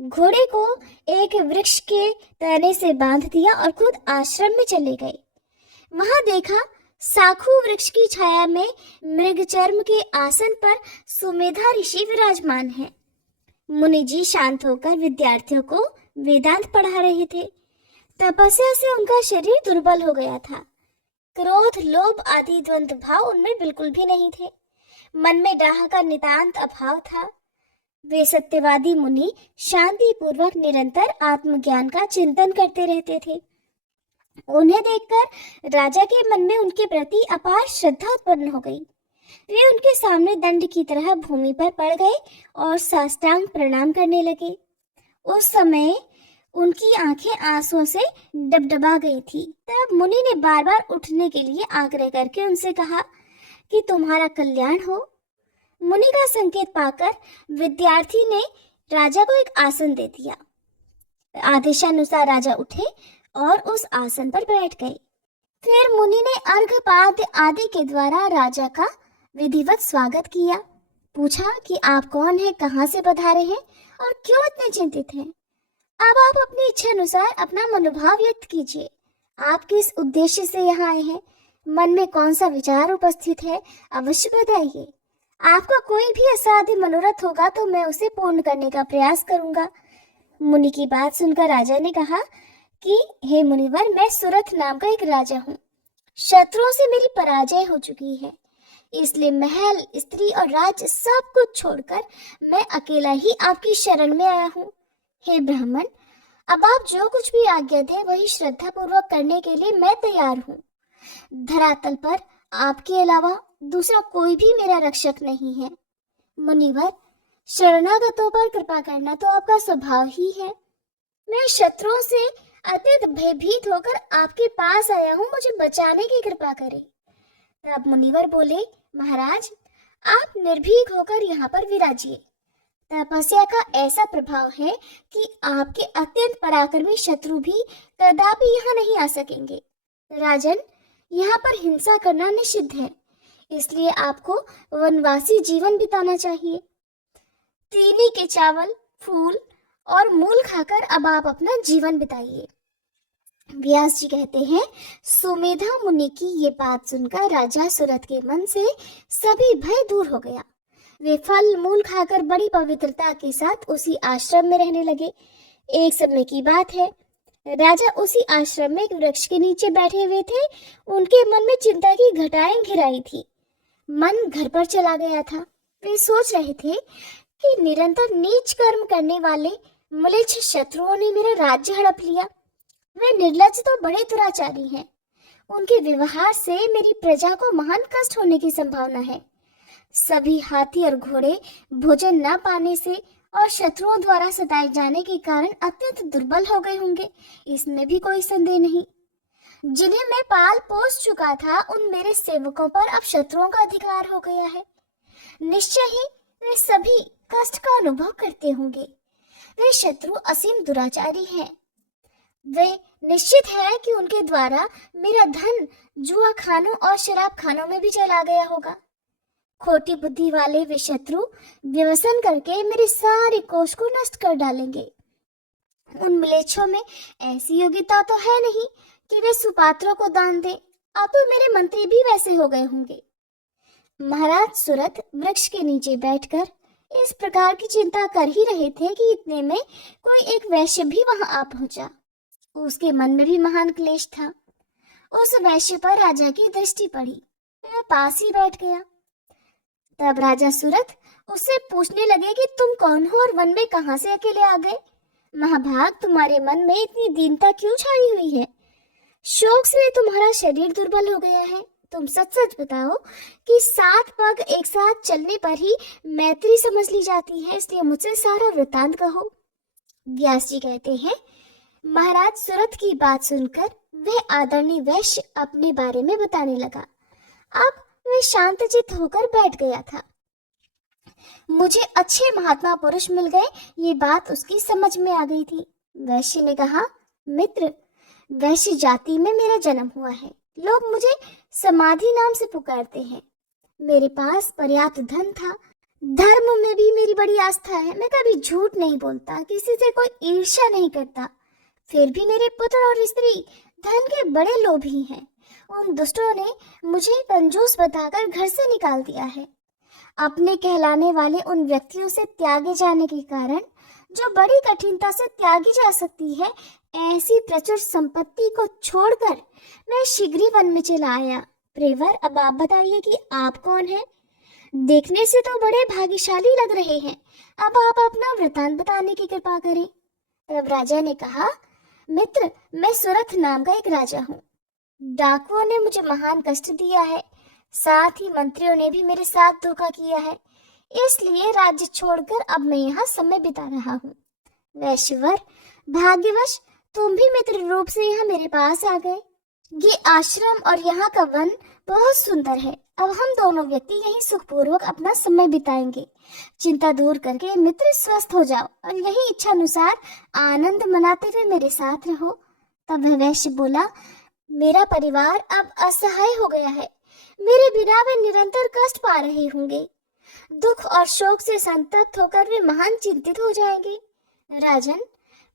घोड़े को एक वृक्ष के तने से बांध दिया और खुद आश्रम में चले गए। वहां देखा साखू वृक्ष की छाया में मृगचर्म के आसन पर सुमेधा ऋषि विराजमान हैं। मुनि जी शांत होकर विद्यार्थियों को वेदांत पढ़ा रहे थे। तपस्या से उनका शरीर दुर्बल हो गया था। क्रोध, लोभ आदि द्वंद्व भाव उनमें बिल्कुल भी नहीं थे। मन में डाह का नितांत अभाव था। वे सत्यवादी मुनि शांति पूर्वक निरंतर आत्मज्ञान का चिंतन करते रहते थे। उन्हें देखकर राजा के मन में उनके प्रति अपार श्रद्धा उत्पन्न हो गई। वे उनके सामने दंड की तरह भूमि पर पड़ गए और साष्टांग प्रणाम करने लगे। उस समय उनकी आंखें आंसुओं से डबडबा गई थी। तब मुनि ने बार बार उठने के लिए आग्रह करके उनसे कहा कि तुम्हारा कल्याण हो। मुनि का संकेत पाकर विद्यार्थी ने राजा को एक आसन दे दिया। आदेशानुसार राजा उठे और उस आसन पर बैठ गए। फिर मुनि ने अर्घपाद्य आदि के द्वारा राजा का विधिवत स्वागत किया। पूछा कि आप कौन हैं, कहाँ से पधारे हैं और क्यों इतने चिंतित हैं। अब आप अपनी इच्छा अनुसार अपना मनोभाव व्यक्त कीजिए। आप किस उद्देश्य से यहाँ आए हैं, मन में कौन सा विचार उपस्थित है, अवश्य बताइए। आपका कोई भी असाध्य मनोरथ होगा तो मैं उसे पूर्ण करने का प्रयास करूंगा। मुनि की बात सुनकर राजा ने कहा कि हे मुनिवर, मैं सुरथ नाम का एक राजा हूँ। शत्रुओं से मेरी पराजय हो चुकी है, इसलिए महल, स्त्री और राज्य सब कुछ छोड़कर मैं अकेला ही आपकी शरण में आया हूँ। हे ब्राह्मण, अब आप जो कुछ भी आज्ञा दें वही श्रद्धा पूर्वक करने के लिए मैं तैयार हूँ। धरातल पर आपके अलावा दूसरा कोई भी मेरा रक्षक नहीं है। मुनिवर, शरणागतों पर कृपा करना तो आपका स्वभाव ही है। मैं शत्रुओं से अत्यंत भयभीत होकर आपके पास आया हूँ, मुझे बचाने की कृपा करें। तब मुनिवर बोले, महाराज, आप निर्भीक होकर यहाँ पर विराजिए। तपस्या का ऐसा प्रभाव है कि आपके अत्यंत पराक्रमी शत्रु भी कदापि यहाँ नहीं आ सकेंगे। राजन, यहाँ पर हिंसा करना निषिद्ध है, इसलिए आपको वनवासी जीवन बिताना चाहिए। तीनी के चावल, फूल और मूल खाकर अब आप अपना जीवन बिताइए। व्यास जी कहते हैं, सुमेधा मुनि की ये बात सुनकर राजा सुरथ के मन से सभी भय दूर हो गया। वे फल मूल खाकर बड़ी पवित्रता के साथ उसी आश्रम में रहने लगे। एक समय की बात है, राजा उसी आश्रम में एक वृक्ष के नीचे बैठे हुए थे। उनके मन में चिंता की घटाएं घिराई थी। मन घर पर चला गया था। वे सोच रहे थे कि निरंतर नीच कर्म करने वाले म्लेच्छ शत्रुओं ने मेरा राज्य हड़प लिया। वे निर्लज्ज तो बड़े दुराचारी हैं। उनके व्यवहार से मेरी प्रजा को महान कष्ट होने की संभावना है। सभी हाथी और घोड़े भोजन न पाने से और शत्रुओं द्वारा सताए जाने के कारण अत्यंत दुर्बल हो गए होंगे, इसमें भी कोई संदेह नहीं। जिन्हें मैं पाल पोस चुका था, उन मेरे सेवकों पर अब शत्रुओं का अधिकार हो गया है। निश्चय ही वे सभी कष्ट का अनुभव करते होंगे। वे शत्रु असीम दुराचारी हैं। वे निश्चित है कि उनके द्वारा मेरा धन जुआ खानों और शराब खानों में भी चला गया होगा। खोटी बुद्धि वाले वे शत्रु व्यसन करके मेरे सारे कोष को नष्ट कर डालेंगे। उन म्लेच्छों में ऐसी योग्यता तो है नहीं कि वे सुपात्रों को दान दें। अब तो मेरे मंत्री भी वैसे हो गए होंगे। महाराज सुरथ वृक्ष के नीचे बैठकर इस प्रकार की चिंता कर ही रहे थे कि इतने में कोई एक वैश्य भी वहां आ पहुंचा। उसके मन में भी महान क्लेश था। उस वैश्य पर राजा की दृष्टि पड़ी। वह पास ही बैठ गया। तब राजा सुरथ उससे पूछने लगे कि तुम कौन हो और वन में कहां से अकेले आ गए? महाभाग, तुम्हारे मन में इतनी दीनता क्यों छाई हुई है? शोक से तुम्हारा शरीर दुर्बल हो गया है। तुम सच सच बताओ कि 7 पग एक साथ चलने पर ही मैत्री समझ ली जाती है, इसलिए मुझसे सारा वृतांत कहो। व्यास जी कहते हैं, महाराज सुरथ की बात सुनकर वह आदरणीय वैश्य अपने बारे में बताने लगा। अब वह शांतचित्त होकर बैठ गया था। मुझे अच्छे महात्मा पुरुष मिल गए, ये बात उसकी समझ में आ गई थी। वैश्य ने कहा, मित्र, वैश्य जाति में मेरा जन्म हुआ है। लोग मुझे समाधि नाम से पुकारते हैं। मेरे पास पर्याप्त धन था। धर्म में भी मेरी बड़ी आस्था है। मैं कभी झूठ नहीं बोलता, किसी से कोई ईर्ष्या नहीं करता। फिर भी मेरे पुत्र और स्त्री धन के बड़े लोभी हैं। उन दुष्टों ने मुझे कंजूस बताकर घर से निकाल दिया है। अपने कहलाने वाले उन व्यक्तियों से त्यागे जाने के कारण, जो बड़ी कठिनता से त्यागी जा सकती है, ऐसी प्रचुर संपत्ति को छोड़कर मैं शीघ्र ही वन में चला आया। प्रियवर, अब आप बताइए कि आप कौन हैं? देखने से तो बड़े भाग्यशाली लग रहे हैं। अब आप अपना वृतांत बताने की कृपा करें। तब राजा ने कहा, मित्र, मैं सुरथ नाम का एक राजा हूँ। डाकुओं ने मुझे महान कष्ट दिया है, साथ ही मंत्रियों ने भी मेरे साथ धोखा किया है, इसलिए राज्य छोड़कर अब मैं यहाँ समय बिता रहा हूँ। वैश्यवर, भाग्यवश तुम भी मित्र रूप से यहाँ मेरे पास आ गए। ये आश्रम और यहाँ का वन बहुत सुंदर है। अब हम दोनों व्यक्ति यहीं सुखपूर्वक अपना समय बिताएंगे। चिंता दूर करके मित्र स्वस्थ हो जाओ और यही इच्छा अनुसार आनंद मनाते हुए मेरे साथ रहो। तब वह वैश्य बोला, मेरा परिवार अब असहाय हो गया है। मेरे बिना वे निरंतर कष्ट पा रहे होंगे। दुख और शोक से संतप्त होकर वे महान चिंतित हो जाएंगे। राजन,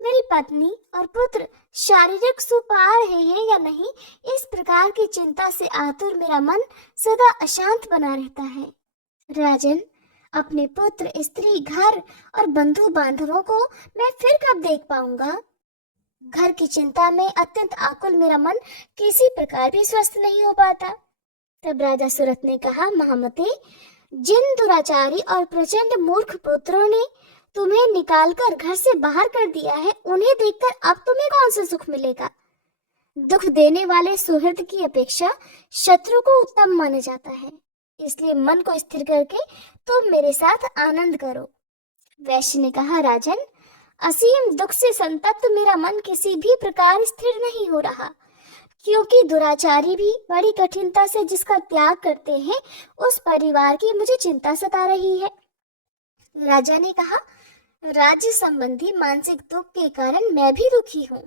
मेरी पत्नी और पुत्र शारीरिक सुख पा रहे हैं या नहीं, इस प्रकार की चिंता से आतुर मेरा मन सदा अशांत बना रहता है। राजन, अपने पुत्र, स्त्री, घर और बंधु बांधवों को मैं फिर कब देख पाऊंगा? घर की चिंता में अत्यंत आकुल मेरा मन किसी प्रकार भी स्वस्थ नहीं हो पाता। तब राजा सुरथ ने कहा, महामते, जिन दुराचारी और प्रचंड मूर्ख पुत्रों ने तुम्हें निकालकर घर से बाहर कर दिया है, उन्हें देखकर अब तुम्हें कौन सा सुख मिलेगा? दुख देने वाले सुहृद की अपेक्षा शत्रु को उत्तम माना जाता है, इसलिए मन को स्थिर करके तुम मेरे साथ आनंद करो। वैश्य ने कहा, राजन, असीम दुख से संतप्त मेरा मन किसी भी प्रकार स्थिर नहीं हो रहा, क्योंकि दुराचारी भी बड़ी कठिनता से जिसका त्याग करते हैं, उस परिवार की मुझे चिंता सता रही है। राजा ने कहा, राज्य संबंधी मानसिक दुख के कारण मैं भी दुखी हूँ।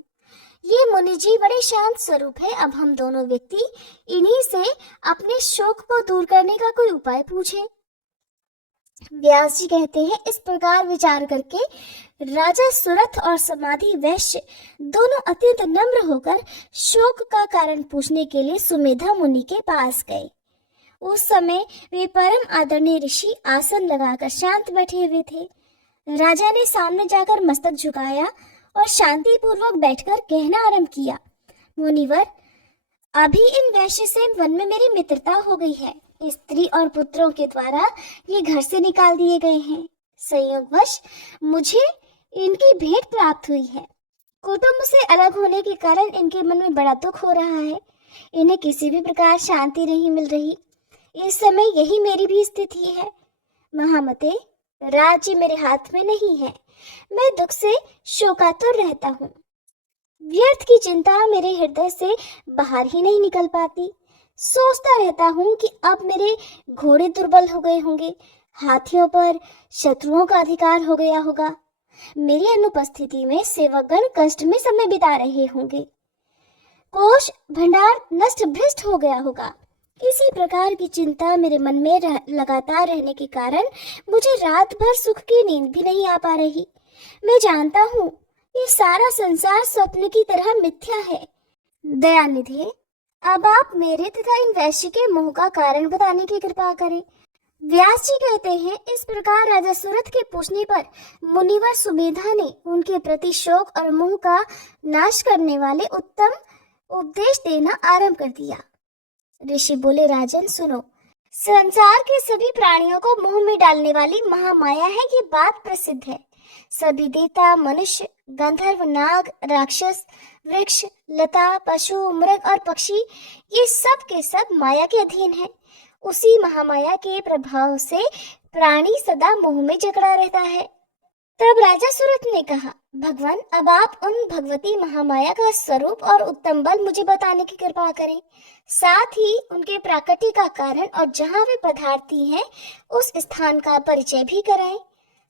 ये मुनि जी बड़े शांत स्वरूप है। अब हम दोनों व्यक्ति इन्हीं से अपने शोक को दूर करने का कोई उपाय पूछें। व्यास जी कहते हैं, इस प्रकार विचार करके राजा सुरथ और समाधि वैश्य दोनों अत्यंत नम्र होकर शोक का कारण पूछने के लिए सुमेधा मुनि के पास गए। उस समय वे परम आदरणीय ऋषि आसन लगाकर शांत बैठे हुए थे। राजा ने सामने जाकर मस्तक झुकाया और शांति पूर्वक बैठकर कहना आरंभ किया, मुनिवर, अभी इन वैश्य से वन में मेरी मित्रता हो गई है। स्त्री और पुत्रों के द्वारा ये घर से निकाल दिए गए हैं। संयोगवश मुझे इनकी भेंट प्राप्त हुई है। कुटुंब से अलग होने के कारण इनके मन में बड़ा दुख हो रहा है। इन्हें किसी भी प्रकार शांति नहीं मिल रही। इस समय यही मेरी भी स्थिति है। महामते, राज्य मेरे हाथ में नहीं है। मैं दुख से शोकातुर रहता हूँ। व्यर्थ की चिंता मेरे हृदय से बाहर ही नहीं निकल पाती। सोचता रहता हूँ कि अब मेरे घोड़े दुर्बल हो गए होंगे, हाथियों पर शत्रुओं का अधिकार हो गया होगा। मेरी अनुपस्थिति में सेवकगण कष्ट में समय बिता रहे होंगे। कोष भंडार नष्ट भ्रष्ट हो गया होगा। इसी प्रकार की चिंता मेरे मन में लगातार रहने के कारण मुझे रात भर सुख की नींद भी नहीं आ पा रही। मैं जानता हूँ ये सारा संसार स्वप्न की तरह मिथ्या है। दयानिधि, अब आप मेरे तथा इन वैश्य के मोह का कारण बताने की कृपा करें। व्यास जी कहते हैं, इस प्रकार राजा सुरथ के पूछने पर मुनिवर सुमेधा ने उनके प्रति शोक और मोह का नाश करने वाले उत्तम उपदेश देना आरंभ कर दिया। ऋषि बोले, राजन सुनो, संसार के सभी प्राणियों को मोह में डालने वाली महामाया है, ये बात प्रसिद्ध है। सभी देवता, मनुष्य, गंधर्व, नाग, राक्षस, वृक्ष, लता, पशु, मृग और पक्षी, ये सब के सब माया के अधीन है। उसी महामाया के प्रभाव से प्राणी सदा मोह में जकड़ा रहता है। तब राजा सुरथ ने कहा, भगवान, अब आप उन भगवती महामाया का स्वरूप और उत्तम बल मुझे बताने की कृपा करें। साथ ही उनके प्राकट्य का कारण और जहाँ वे पधारती हैं उस स्थान का परिचय भी कराएं।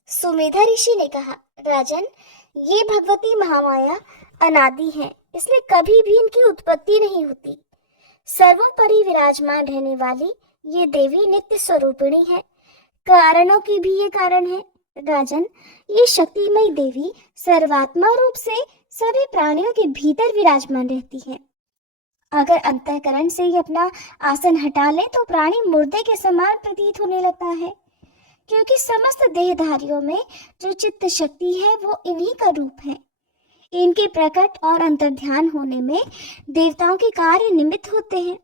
सुमेधा ऋषि ने कहा, राजन, ये भगवती महामाया अनादि है, इसलिए कभी भी इनकी उत्पत्ति नहीं होती। सर्वोपरि विराजमान रहने वाली ये देवी नित्य स्वरूपिणी है। कारणों की भी ये कारण है। राजन, ये शक्तिमयी देवी सर्वात्मा रूप से सभी प्राणियों के भीतर विराजमान रहती है। अगर अंतःकरण से ये अपना आसन हटा ले तो प्राणी मुर्दे के समान प्रतीत होने लगता है, क्योंकि समस्त देहधारियों में जो चित्त शक्ति है वो इन्हीं का रूप है। इनके प्रकट और अंतर्ध्यान होने में देवताओं के कार्य निमित्त होते हैं।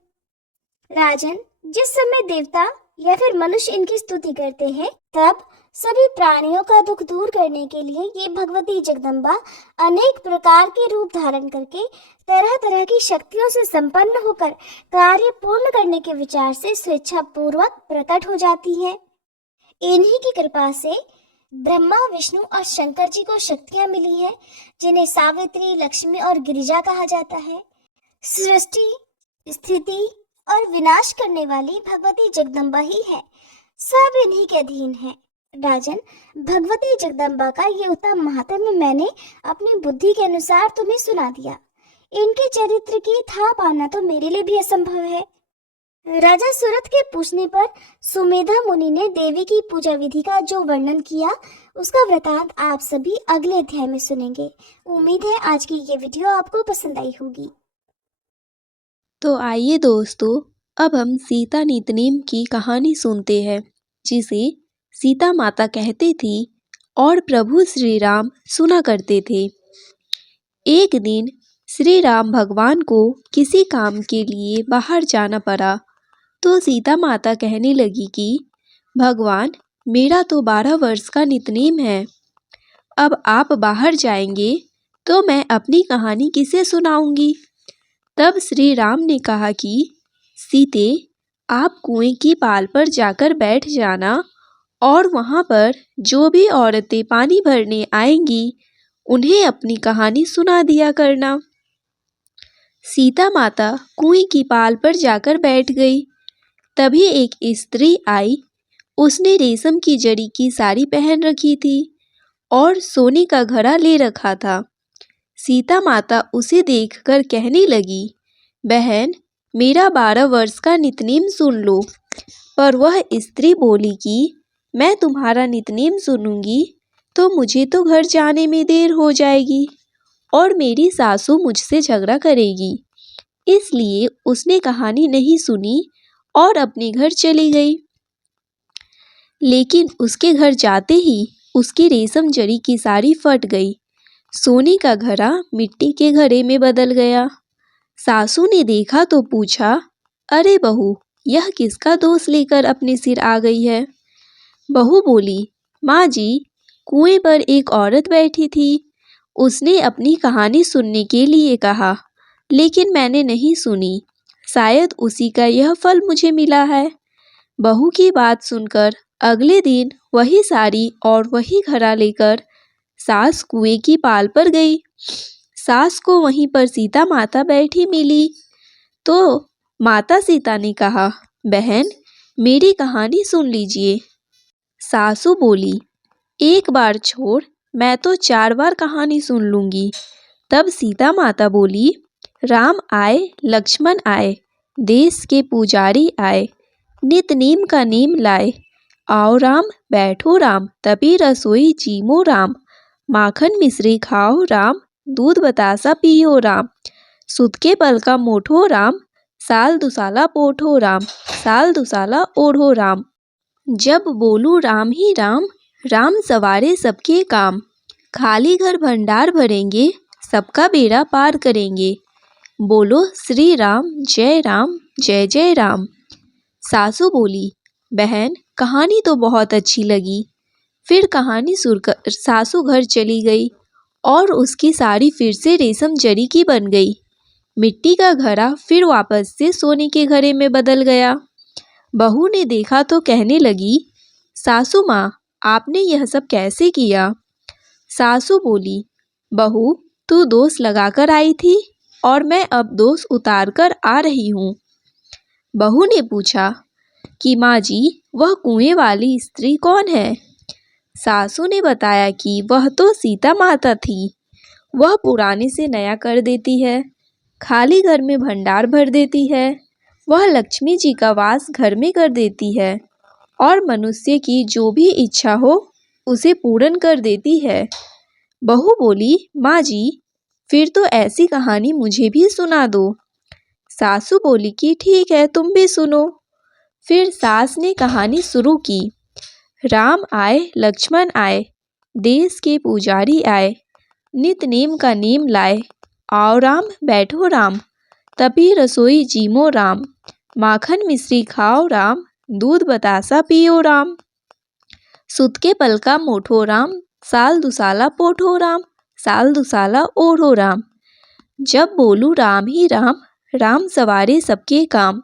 राजन, जिस समय देवता या फिर मनुष्य इनकी स्तुति करते हैं, तब सभी प्राणियों का दुख दूर करने के लिए ये भगवती जगदम्बा अनेक प्रकार के रूप धारण करके तरह तरह की शक्तियों से संपन्न होकर कार्य पूर्ण करने के विचार से स्वेच्छा पूर्वक प्रकट हो जाती है। इन्हीं की कृपा से ब्रह्मा, विष्णु और शंकर जी को शक्तियां मिली हैं, जिन्हें सावित्री, लक्ष्मी और गिरिजा कहा जाता है। सृष्टि, स्थिति और विनाश करने वाली भगवती जगदम्बा ही है। सब इन्हीं के अधीन है। राजन, भगवती जगदम्बा का ये उत्तम महात्म्य मैंने अपनी बुद्धि के अनुसार तुम्हें सुना दिया। इनके चरित्र की था पाना तो मेरे लिए भी असंभव है। राजा सूरत के पूछने पर सुमेधा मुनि ने देवी की पूजा विधि का जो वर्णन किया, उसका वृतांत आप सभी अगले अध्याय में सुनेंगे। उम्मीद है आज की ये वीडियो आपको पसंद आई होगी। तो आइए दोस्तों, अब हम सीता नितनेम की कहानी सुनते हैं, जिसे सीता माता कहती थी और प्रभु श्री राम सुना करते थे। एक दिन श्री राम भगवान को किसी काम के लिए बाहर जाना पड़ा, तो सीता माता कहने लगी कि भगवान, मेरा तो 12 वर्ष का नितनेम है। अब आप बाहर जाएंगे तो मैं अपनी कहानी किसे सुनाऊंगी। तब श्री राम ने कहा कि सीते, आप कुएं की पाल पर जाकर बैठ जाना और वहाँ पर जो भी औरतें पानी भरने आएंगी उन्हें अपनी कहानी सुना दिया करना। सीता माता कुएं की पाल पर जाकर बैठ गई। तभी एक स्त्री आई। उसने रेशम की जड़ी की साड़ी पहन रखी थी और सोने का घड़ा ले रखा था। सीता माता उसे देखकर कहने लगी, बहन, मेरा 12 वर्ष का नितनेम सुन लो। पर वह स्त्री बोली कि मैं तुम्हारा नितनेम सुनूंगी तो मुझे तो घर जाने में देर हो जाएगी और मेरी सासू मुझसे झगड़ा करेगी। इसलिए उसने कहानी नहीं सुनी और अपने घर चली गई। लेकिन उसके घर जाते ही उसकी रेशम जड़ी की साड़ी फट गई। सोने का घड़ा मिट्टी के घड़े में बदल गया। सासू ने देखा तो पूछा, अरे बहू, यह किसका दोष लेकर अपने सिर आ गई है। बहू बोली, माँ जी, कुएं पर एक औरत बैठी थी। उसने अपनी कहानी सुनने के लिए कहा, लेकिन मैंने नहीं सुनी। शायद उसी का यह फल मुझे मिला है। बहू की बात सुनकर अगले दिन वही साड़ी और वही घड़ा लेकर सास कुएं की पाल पर गई। सास को वहीं पर सीता माता बैठी मिली तो माता सीता ने कहा, बहन, मेरी कहानी सुन लीजिए। सासू बोली, एक बार छोड़, मैं तो 4 बार कहानी सुन लूंगी। तब सीता माता बोली, राम आए, लक्ष्मण आए, देश के पुजारी आए, नित नीम का नीम लाए। आओ राम, बैठो राम, तभी रसोई जीमो राम। माखन मिश्री खाओ राम, दूध बतासा पियो राम। सुत के पल का मोठो राम, साल दुसाला पोठो राम, साल दुसाला ओढ़ो राम। जब बोलूं राम ही राम, राम सवारे सबके काम। खाली घर भंडार भरेंगे, सबका बेड़ा पार करेंगे। बोलो श्री राम, जय जय राम। सासू बोली, बहन, कहानी तो बहुत अच्छी लगी। फिर कहानी सुनकर सासू घर चली गई और उसकी साड़ी फिर से रेशम जरी की बन गई। मिट्टी का घड़ा फिर वापस से सोने के घड़े में बदल गया। बहू ने देखा तो कहने लगी, सासू माँ, आपने यह सब कैसे किया। सासू बोली, बहू, तू दोष लगाकर आई थी और मैं अब दोष उतार कर आ रही हूँ। बहू ने पूछा कि माँ जी, वह कुएं वाली स्त्री कौन है। सासू ने बताया कि वह तो सीता माता थी। वह पुराने से नया कर देती है, खाली घर में भंडार भर देती है। वह लक्ष्मी जी का वास घर में कर देती है और मनुष्य की जो भी इच्छा हो उसे पूर्ण कर देती है। बहू बोली, माँ जी, फिर तो ऐसी कहानी मुझे भी सुना दो। सासू बोली कि ठीक है, तुम भी सुनो। फिर सास ने कहानी शुरू की। राम आए, लक्ष्मण आए, देश के पुजारी आए, नित नेम का नेम लाए, आओ राम बैठो राम, तपी रसोई जीमो राम, माखन मिश्री खाओ राम, दूध बतासा पियो राम, सुत के पलका मोठो राम, साल दुसाला पोठो राम, साल दुसाला ओढ़ो राम। जब बोलू राम ही राम, राम सवारे सबके काम,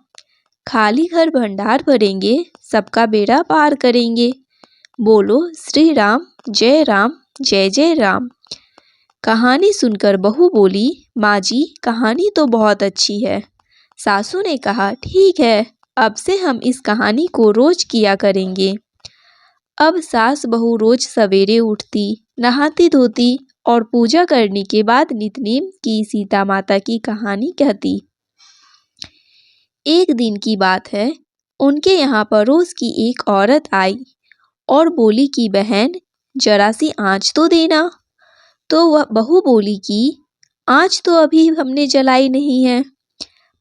खाली घर भंडार भरेंगे, सबका बेड़ा पार करेंगे। बोलो श्री राम जय जय राम। कहानी सुनकर बहू बोली, माँ जी कहानी तो बहुत अच्छी है। सासू ने कहा, ठीक है, अब से हम इस कहानी को रोज किया करेंगे। अब सास बहू रोज सवेरे उठती, नहाती धोती और पूजा करने के बाद नितनेम की सीता माता की कहानी कहती। एक दिन की बात है, उनके यहाँ पड़ोस की एक औरत आई और बोली कि बहन जरा सी आँच तो देना। तो वह बहू बोली कि आँच तो अभी हमने जलाई नहीं है।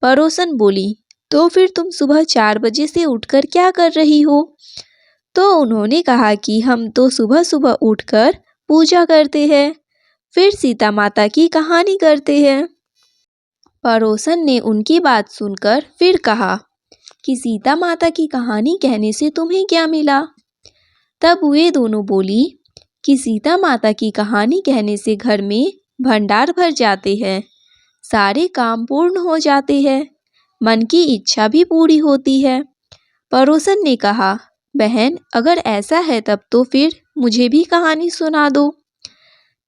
पड़ोसन बोली, तो फिर तुम सुबह 4 बजे से उठकर क्या कर रही हो? तो उन्होंने कहा कि हम तो सुबह सुबह उठकर पूजा करते हैं, फिर सीता माता की कहानी करते हैं। पड़ोसन ने उनकी बात सुनकर फिर कहा कि सीता माता की कहानी कहने से तुम्हें क्या मिला? तब वे दोनों बोली कि सीता माता की कहानी कहने से घर में भंडार भर जाते हैं, सारे काम पूर्ण हो जाते हैं, मन की इच्छा भी पूरी होती है। पड़ोसन ने कहा, बहन अगर ऐसा है तब तो फिर मुझे भी कहानी सुना दो।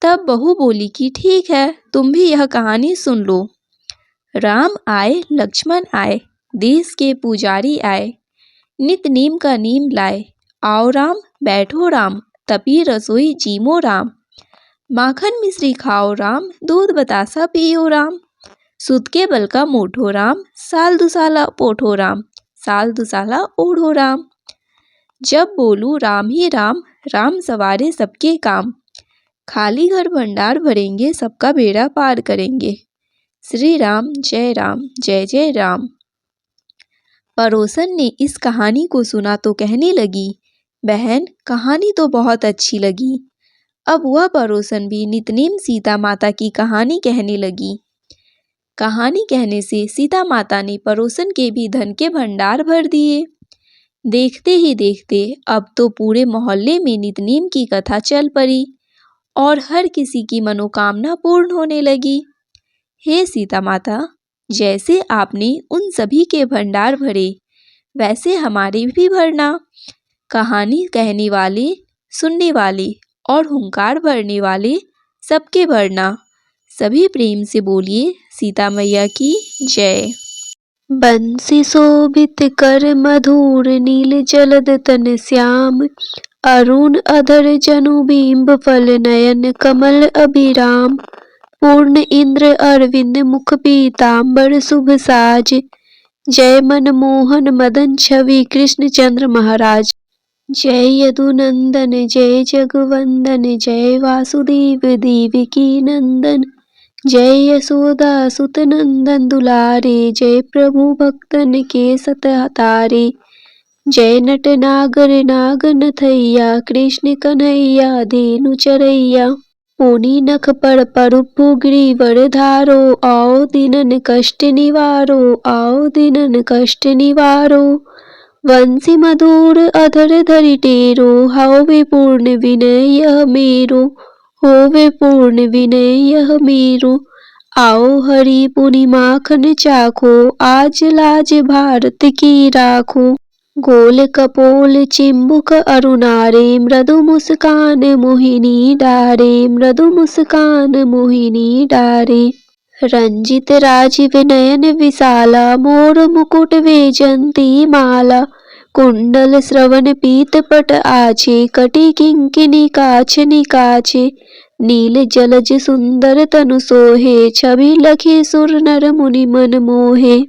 तब बहू बोली कि ठीक है, तुम भी यह कहानी सुन लो। राम आए लक्ष्मण आए, देश के पुजारी आए, नित नीम का नीम लाए, आओ राम बैठो राम, तपी रसोई जीमो राम, माखन मिश्री खाओ राम, दूध बतासा पियो राम, सुत के बल का मोठो राम, साल दुसाला पोठो राम, साल दुसाला ओढ़ो राम। जब बोलू राम ही राम, राम सवारे सबके काम, खाली घर भंडार भरेंगे, सबका बेड़ा पार करेंगे। श्री राम जय जय राम। पड़ोसन ने इस कहानी को सुना तो कहने लगी, बहन कहानी तो बहुत अच्छी लगी। अब वह पड़ोसन भी नितनेम सीता माता की कहानी कहने लगी। कहानी कहने से सीता माता ने पड़ोसन के भी धन के भंडार भर दिए। देखते ही देखते अब तो पूरे मोहल्ले में नितनेम की कथा चल पड़ी और हर किसी की मनोकामना पूर्ण होने लगी। हे सीता माता, जैसे आपने उन सभी के भंडार भरे, वैसे हमारे भी भरना। कहानी कहने वाले, सुनने वाले और हुंकार भरने वाले सबके भरना। सभी प्रेम से बोलिए सीता मैया की जय। बंसी शोभित कर मधुर, नील जलद तन श्याम, अरुण अधर जनु बिंब फल नयन, कमल अभिराम, पूर्ण इंद्र अरविंद मुख पीतांबर शुभ साज, जय मनमोहन मदन छवि कृष्ण चंद्र महाराज, जय यदुनंदन जय जगवंदन, जय वासुदेव देवकी नंदन, जय यशोदा सुत नंदन दुलारे, जय प्रभु भक्तन के सतहतारे, जय नट नागर नागन थैया, कृष्ण कन्हैया धेनु चरैया, पुनि नख पर परुपु गिरिवर धारो, आओ दिनन कष्ट निवारो, आओ दिनन कष्ट निवारो, वंशी मधुर अधर धरि टेरो, होवे पूर्ण विनय यह मेरो, होवे पूर्ण विनय यह मेरो, आओ हरि पुनि माखन चाखो, आज लाज भारत की राखो, गोल कपोल चिंबुक अरुणारे, मृदु मुस्कान मोहिनी डारे, मृदु मुस्कान मोहिनी डारे, रंजित राजीव नयन विशाला, मोर मुकुट वेजंती माला, कुंडल श्रवण पीत पट आछे, कटि किंकिनी काछ निकाछे, नील जलज सुंदर तनु सोहे, छवि लखी सुर नर मुनि मन मोहे,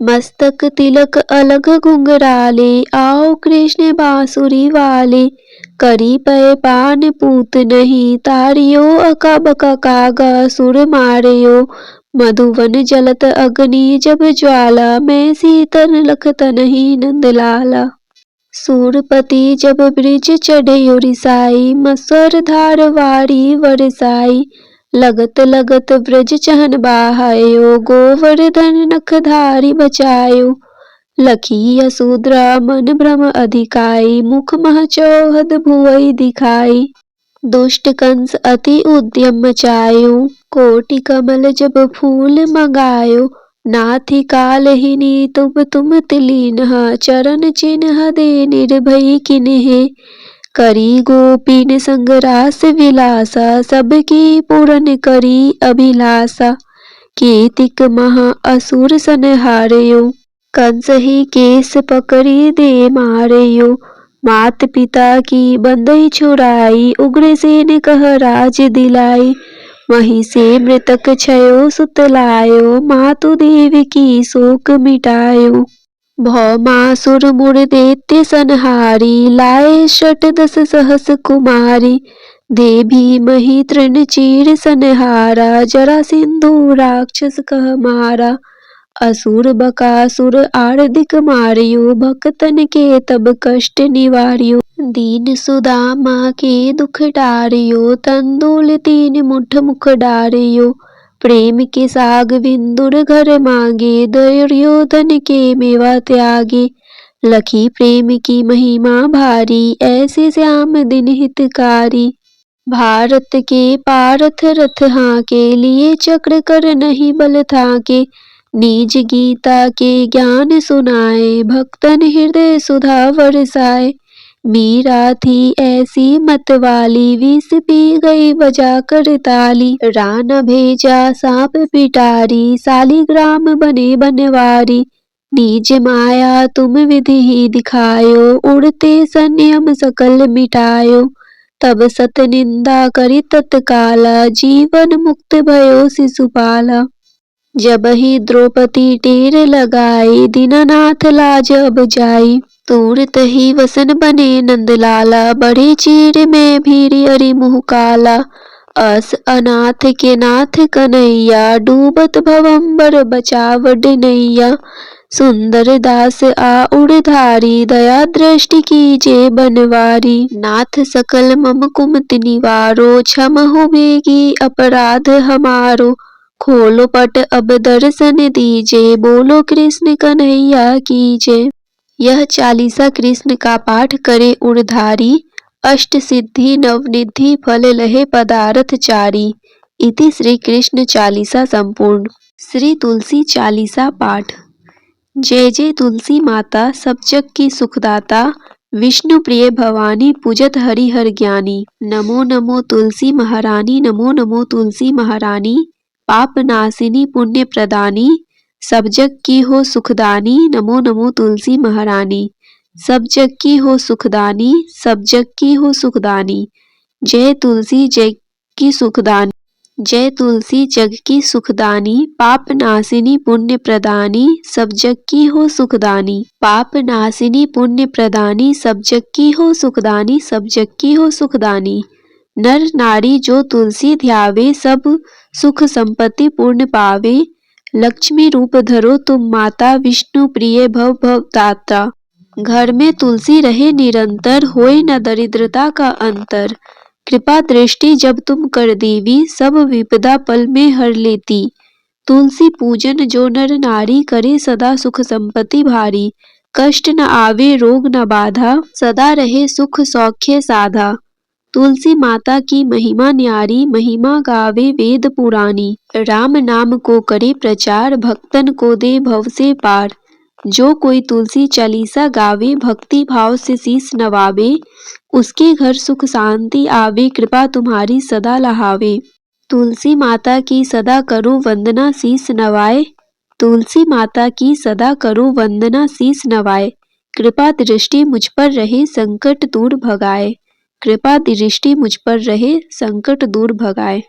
मस्तक तिलक अलग घुंघराले, आओ कृष्ण बांसुरी वाले, करी पय पान पूत नहीं, तारियो अकब कागा सुर मारियो, मधुवन जलत अग्नि जब ज्वाला, मैं सीतन लखत नहीं नंदलाला, सूरपति जब ब्रिज चढ़े रिसाई, मस्वर धार वारी वरसाई, लगत लगत ब्रज चहन बाहायो, गोवर्धन नखधारी बचायो। लखी यशोधरा मन भ्रम अधिकाई, मुख मह चौहद भुवई दिखाई। दुष्ट कंस अति उद्यम मचायो, कोटि कमल जब फूल मंगायो। नाथि कालहिनी तुम तिलीनहा, चरण चिन्ह दे निर्भय किन्हे। करी गोपीन संग रास विलासा, सबकी पूरन करी अभिलाषा। कीतिक महा असुर संहारयो, कंस ही केस पकड़ी दे मारयो। मात पिता की बंदई छुड़ाई, उग्रसेन कह राज दिलाई। वहीं से मृतक छयो सुत लायो, मातु देव की शोक मिटायो। भौमासुर मुर दैत्य संहारी, लाए शत दस सहस कुमारी। दे भीमहि तृण चीर संहारा, जरा सिंधु राक्षस कह मारा। असुर बकासुर आर्दिक मारियो, भक्तन के तब कष्ट निवारियो। दीन सुदामा के दुख टारियो, तंदुल तीन मुठ मुख डारियो। प्रेम के साग विंदुर घर मांगे, दुर्योधन के मेवा त्यागे। लखी प्रेम की महिमा भारी, ऐसे श्याम दिन हितकारी। भारत के पारथ रथ हाके, लिए चक्र कर नहीं बल थाके। निज गीता के ज्ञान सुनाए, भक्तन हृदय सुधा बरसाए। मीरा थी ऐसी मतवाली, विष पी गई बजा कर ताली। रान भेजा सांप पिटारी, सालिग्राम बने बनवारी। निज माया तुम विधि ही दिखायो, उड़ते संयम सकल मिटायो। तब सत निंदा करी तत्काला, जीवन मुक्त भयो शिशुपाला। जब ही द्रौपदी टेर लगाई, दीनानाथ लाज अब जाई। तुरत ही वसन बने नंदलाला, बड़े चीर में भीरी अरि मुँह काला। अस अनाथ के नाथ कन्हैया, डूबत भवंबर बचावड नैया। सुंदर दास आ उड़धारी, दया दृष्टि कीजे बनवारी। नाथ सकल मम कुमति निवारो, क्षम हो बेगी अपराध हमारो। खोलो पट अब दर्शन दीजे, बोलो कृष्ण कन्हैया कीजे। यह चालीसा कृष्ण का पाठ करे उड़धारी, अष्ट सिद्धि नवनिधि फल लहे पदारथ चारी। इति श्री कृष्ण चालीसा संपूर्ण। श्री तुलसी चालीसा पाठ। जय जय तुलसी माता, सब जग की सुखदाता। विष्णु प्रिय भवानी, पूजत हरि हर ज्ञानी। नमो नमो तुलसी महारानी, नमो नमो तुलसी महारानी। पाप नाशिनी पुण्य प्रदानी, सब जग की हो सुखदानी। नमो नमो तुलसी महारानी, सब जग की हो सुखदानी, सब जग की हो सुखदानी। जय तुलसी जग की सुखदानी, जय तुलसी जग की सुखदानी। पाप नाशिनी पुण्य प्रदानी, सब जग की हो सुखदानी। पाप नाशिनी पुण्य प्रदानी, सब जग की हो सुखदानी, सब जग की हो सुखदानी। नर नारी जो तुलसी ध्यावे, सब सुख संपत्ति पूर्ण पावे। लक्ष्मी रूप धरो तुम माता, विष्णु प्रिय भव भवदाता। घर में तुलसी रहे निरंतर, होए न दरिद्रता का अंतर। कृपा दृष्टि जब तुम कर देवी, सब विपदा पल में हर लेती। तुलसी पूजन जो नर नारी, करे सदा सुख संपत्ति भारी। कष्ट न आवे रोग न बाधा, सदा रहे सुख सौख्य साधा। तुलसी माता की महिमा न्यारी, महिमा गावे वेद पुरानी। राम नाम को करे प्रचार, भक्तन को दे भव से पार। जो कोई तुलसी चालीसा गावे, भक्ति भाव से शीस नवावे। उसके घर सुख शांति आवे, कृपा तुम्हारी सदा लहावे। तुलसी माता की सदा करो वंदना, शीस नवाए। तुलसी माता की सदा करो वंदना, शीस नवाए। कृपा दृष्टि मुझ पर रहे, संकट दूर भगाए। कृपा दृष्टि मुझ पर रहे, संकट दूर भगाए।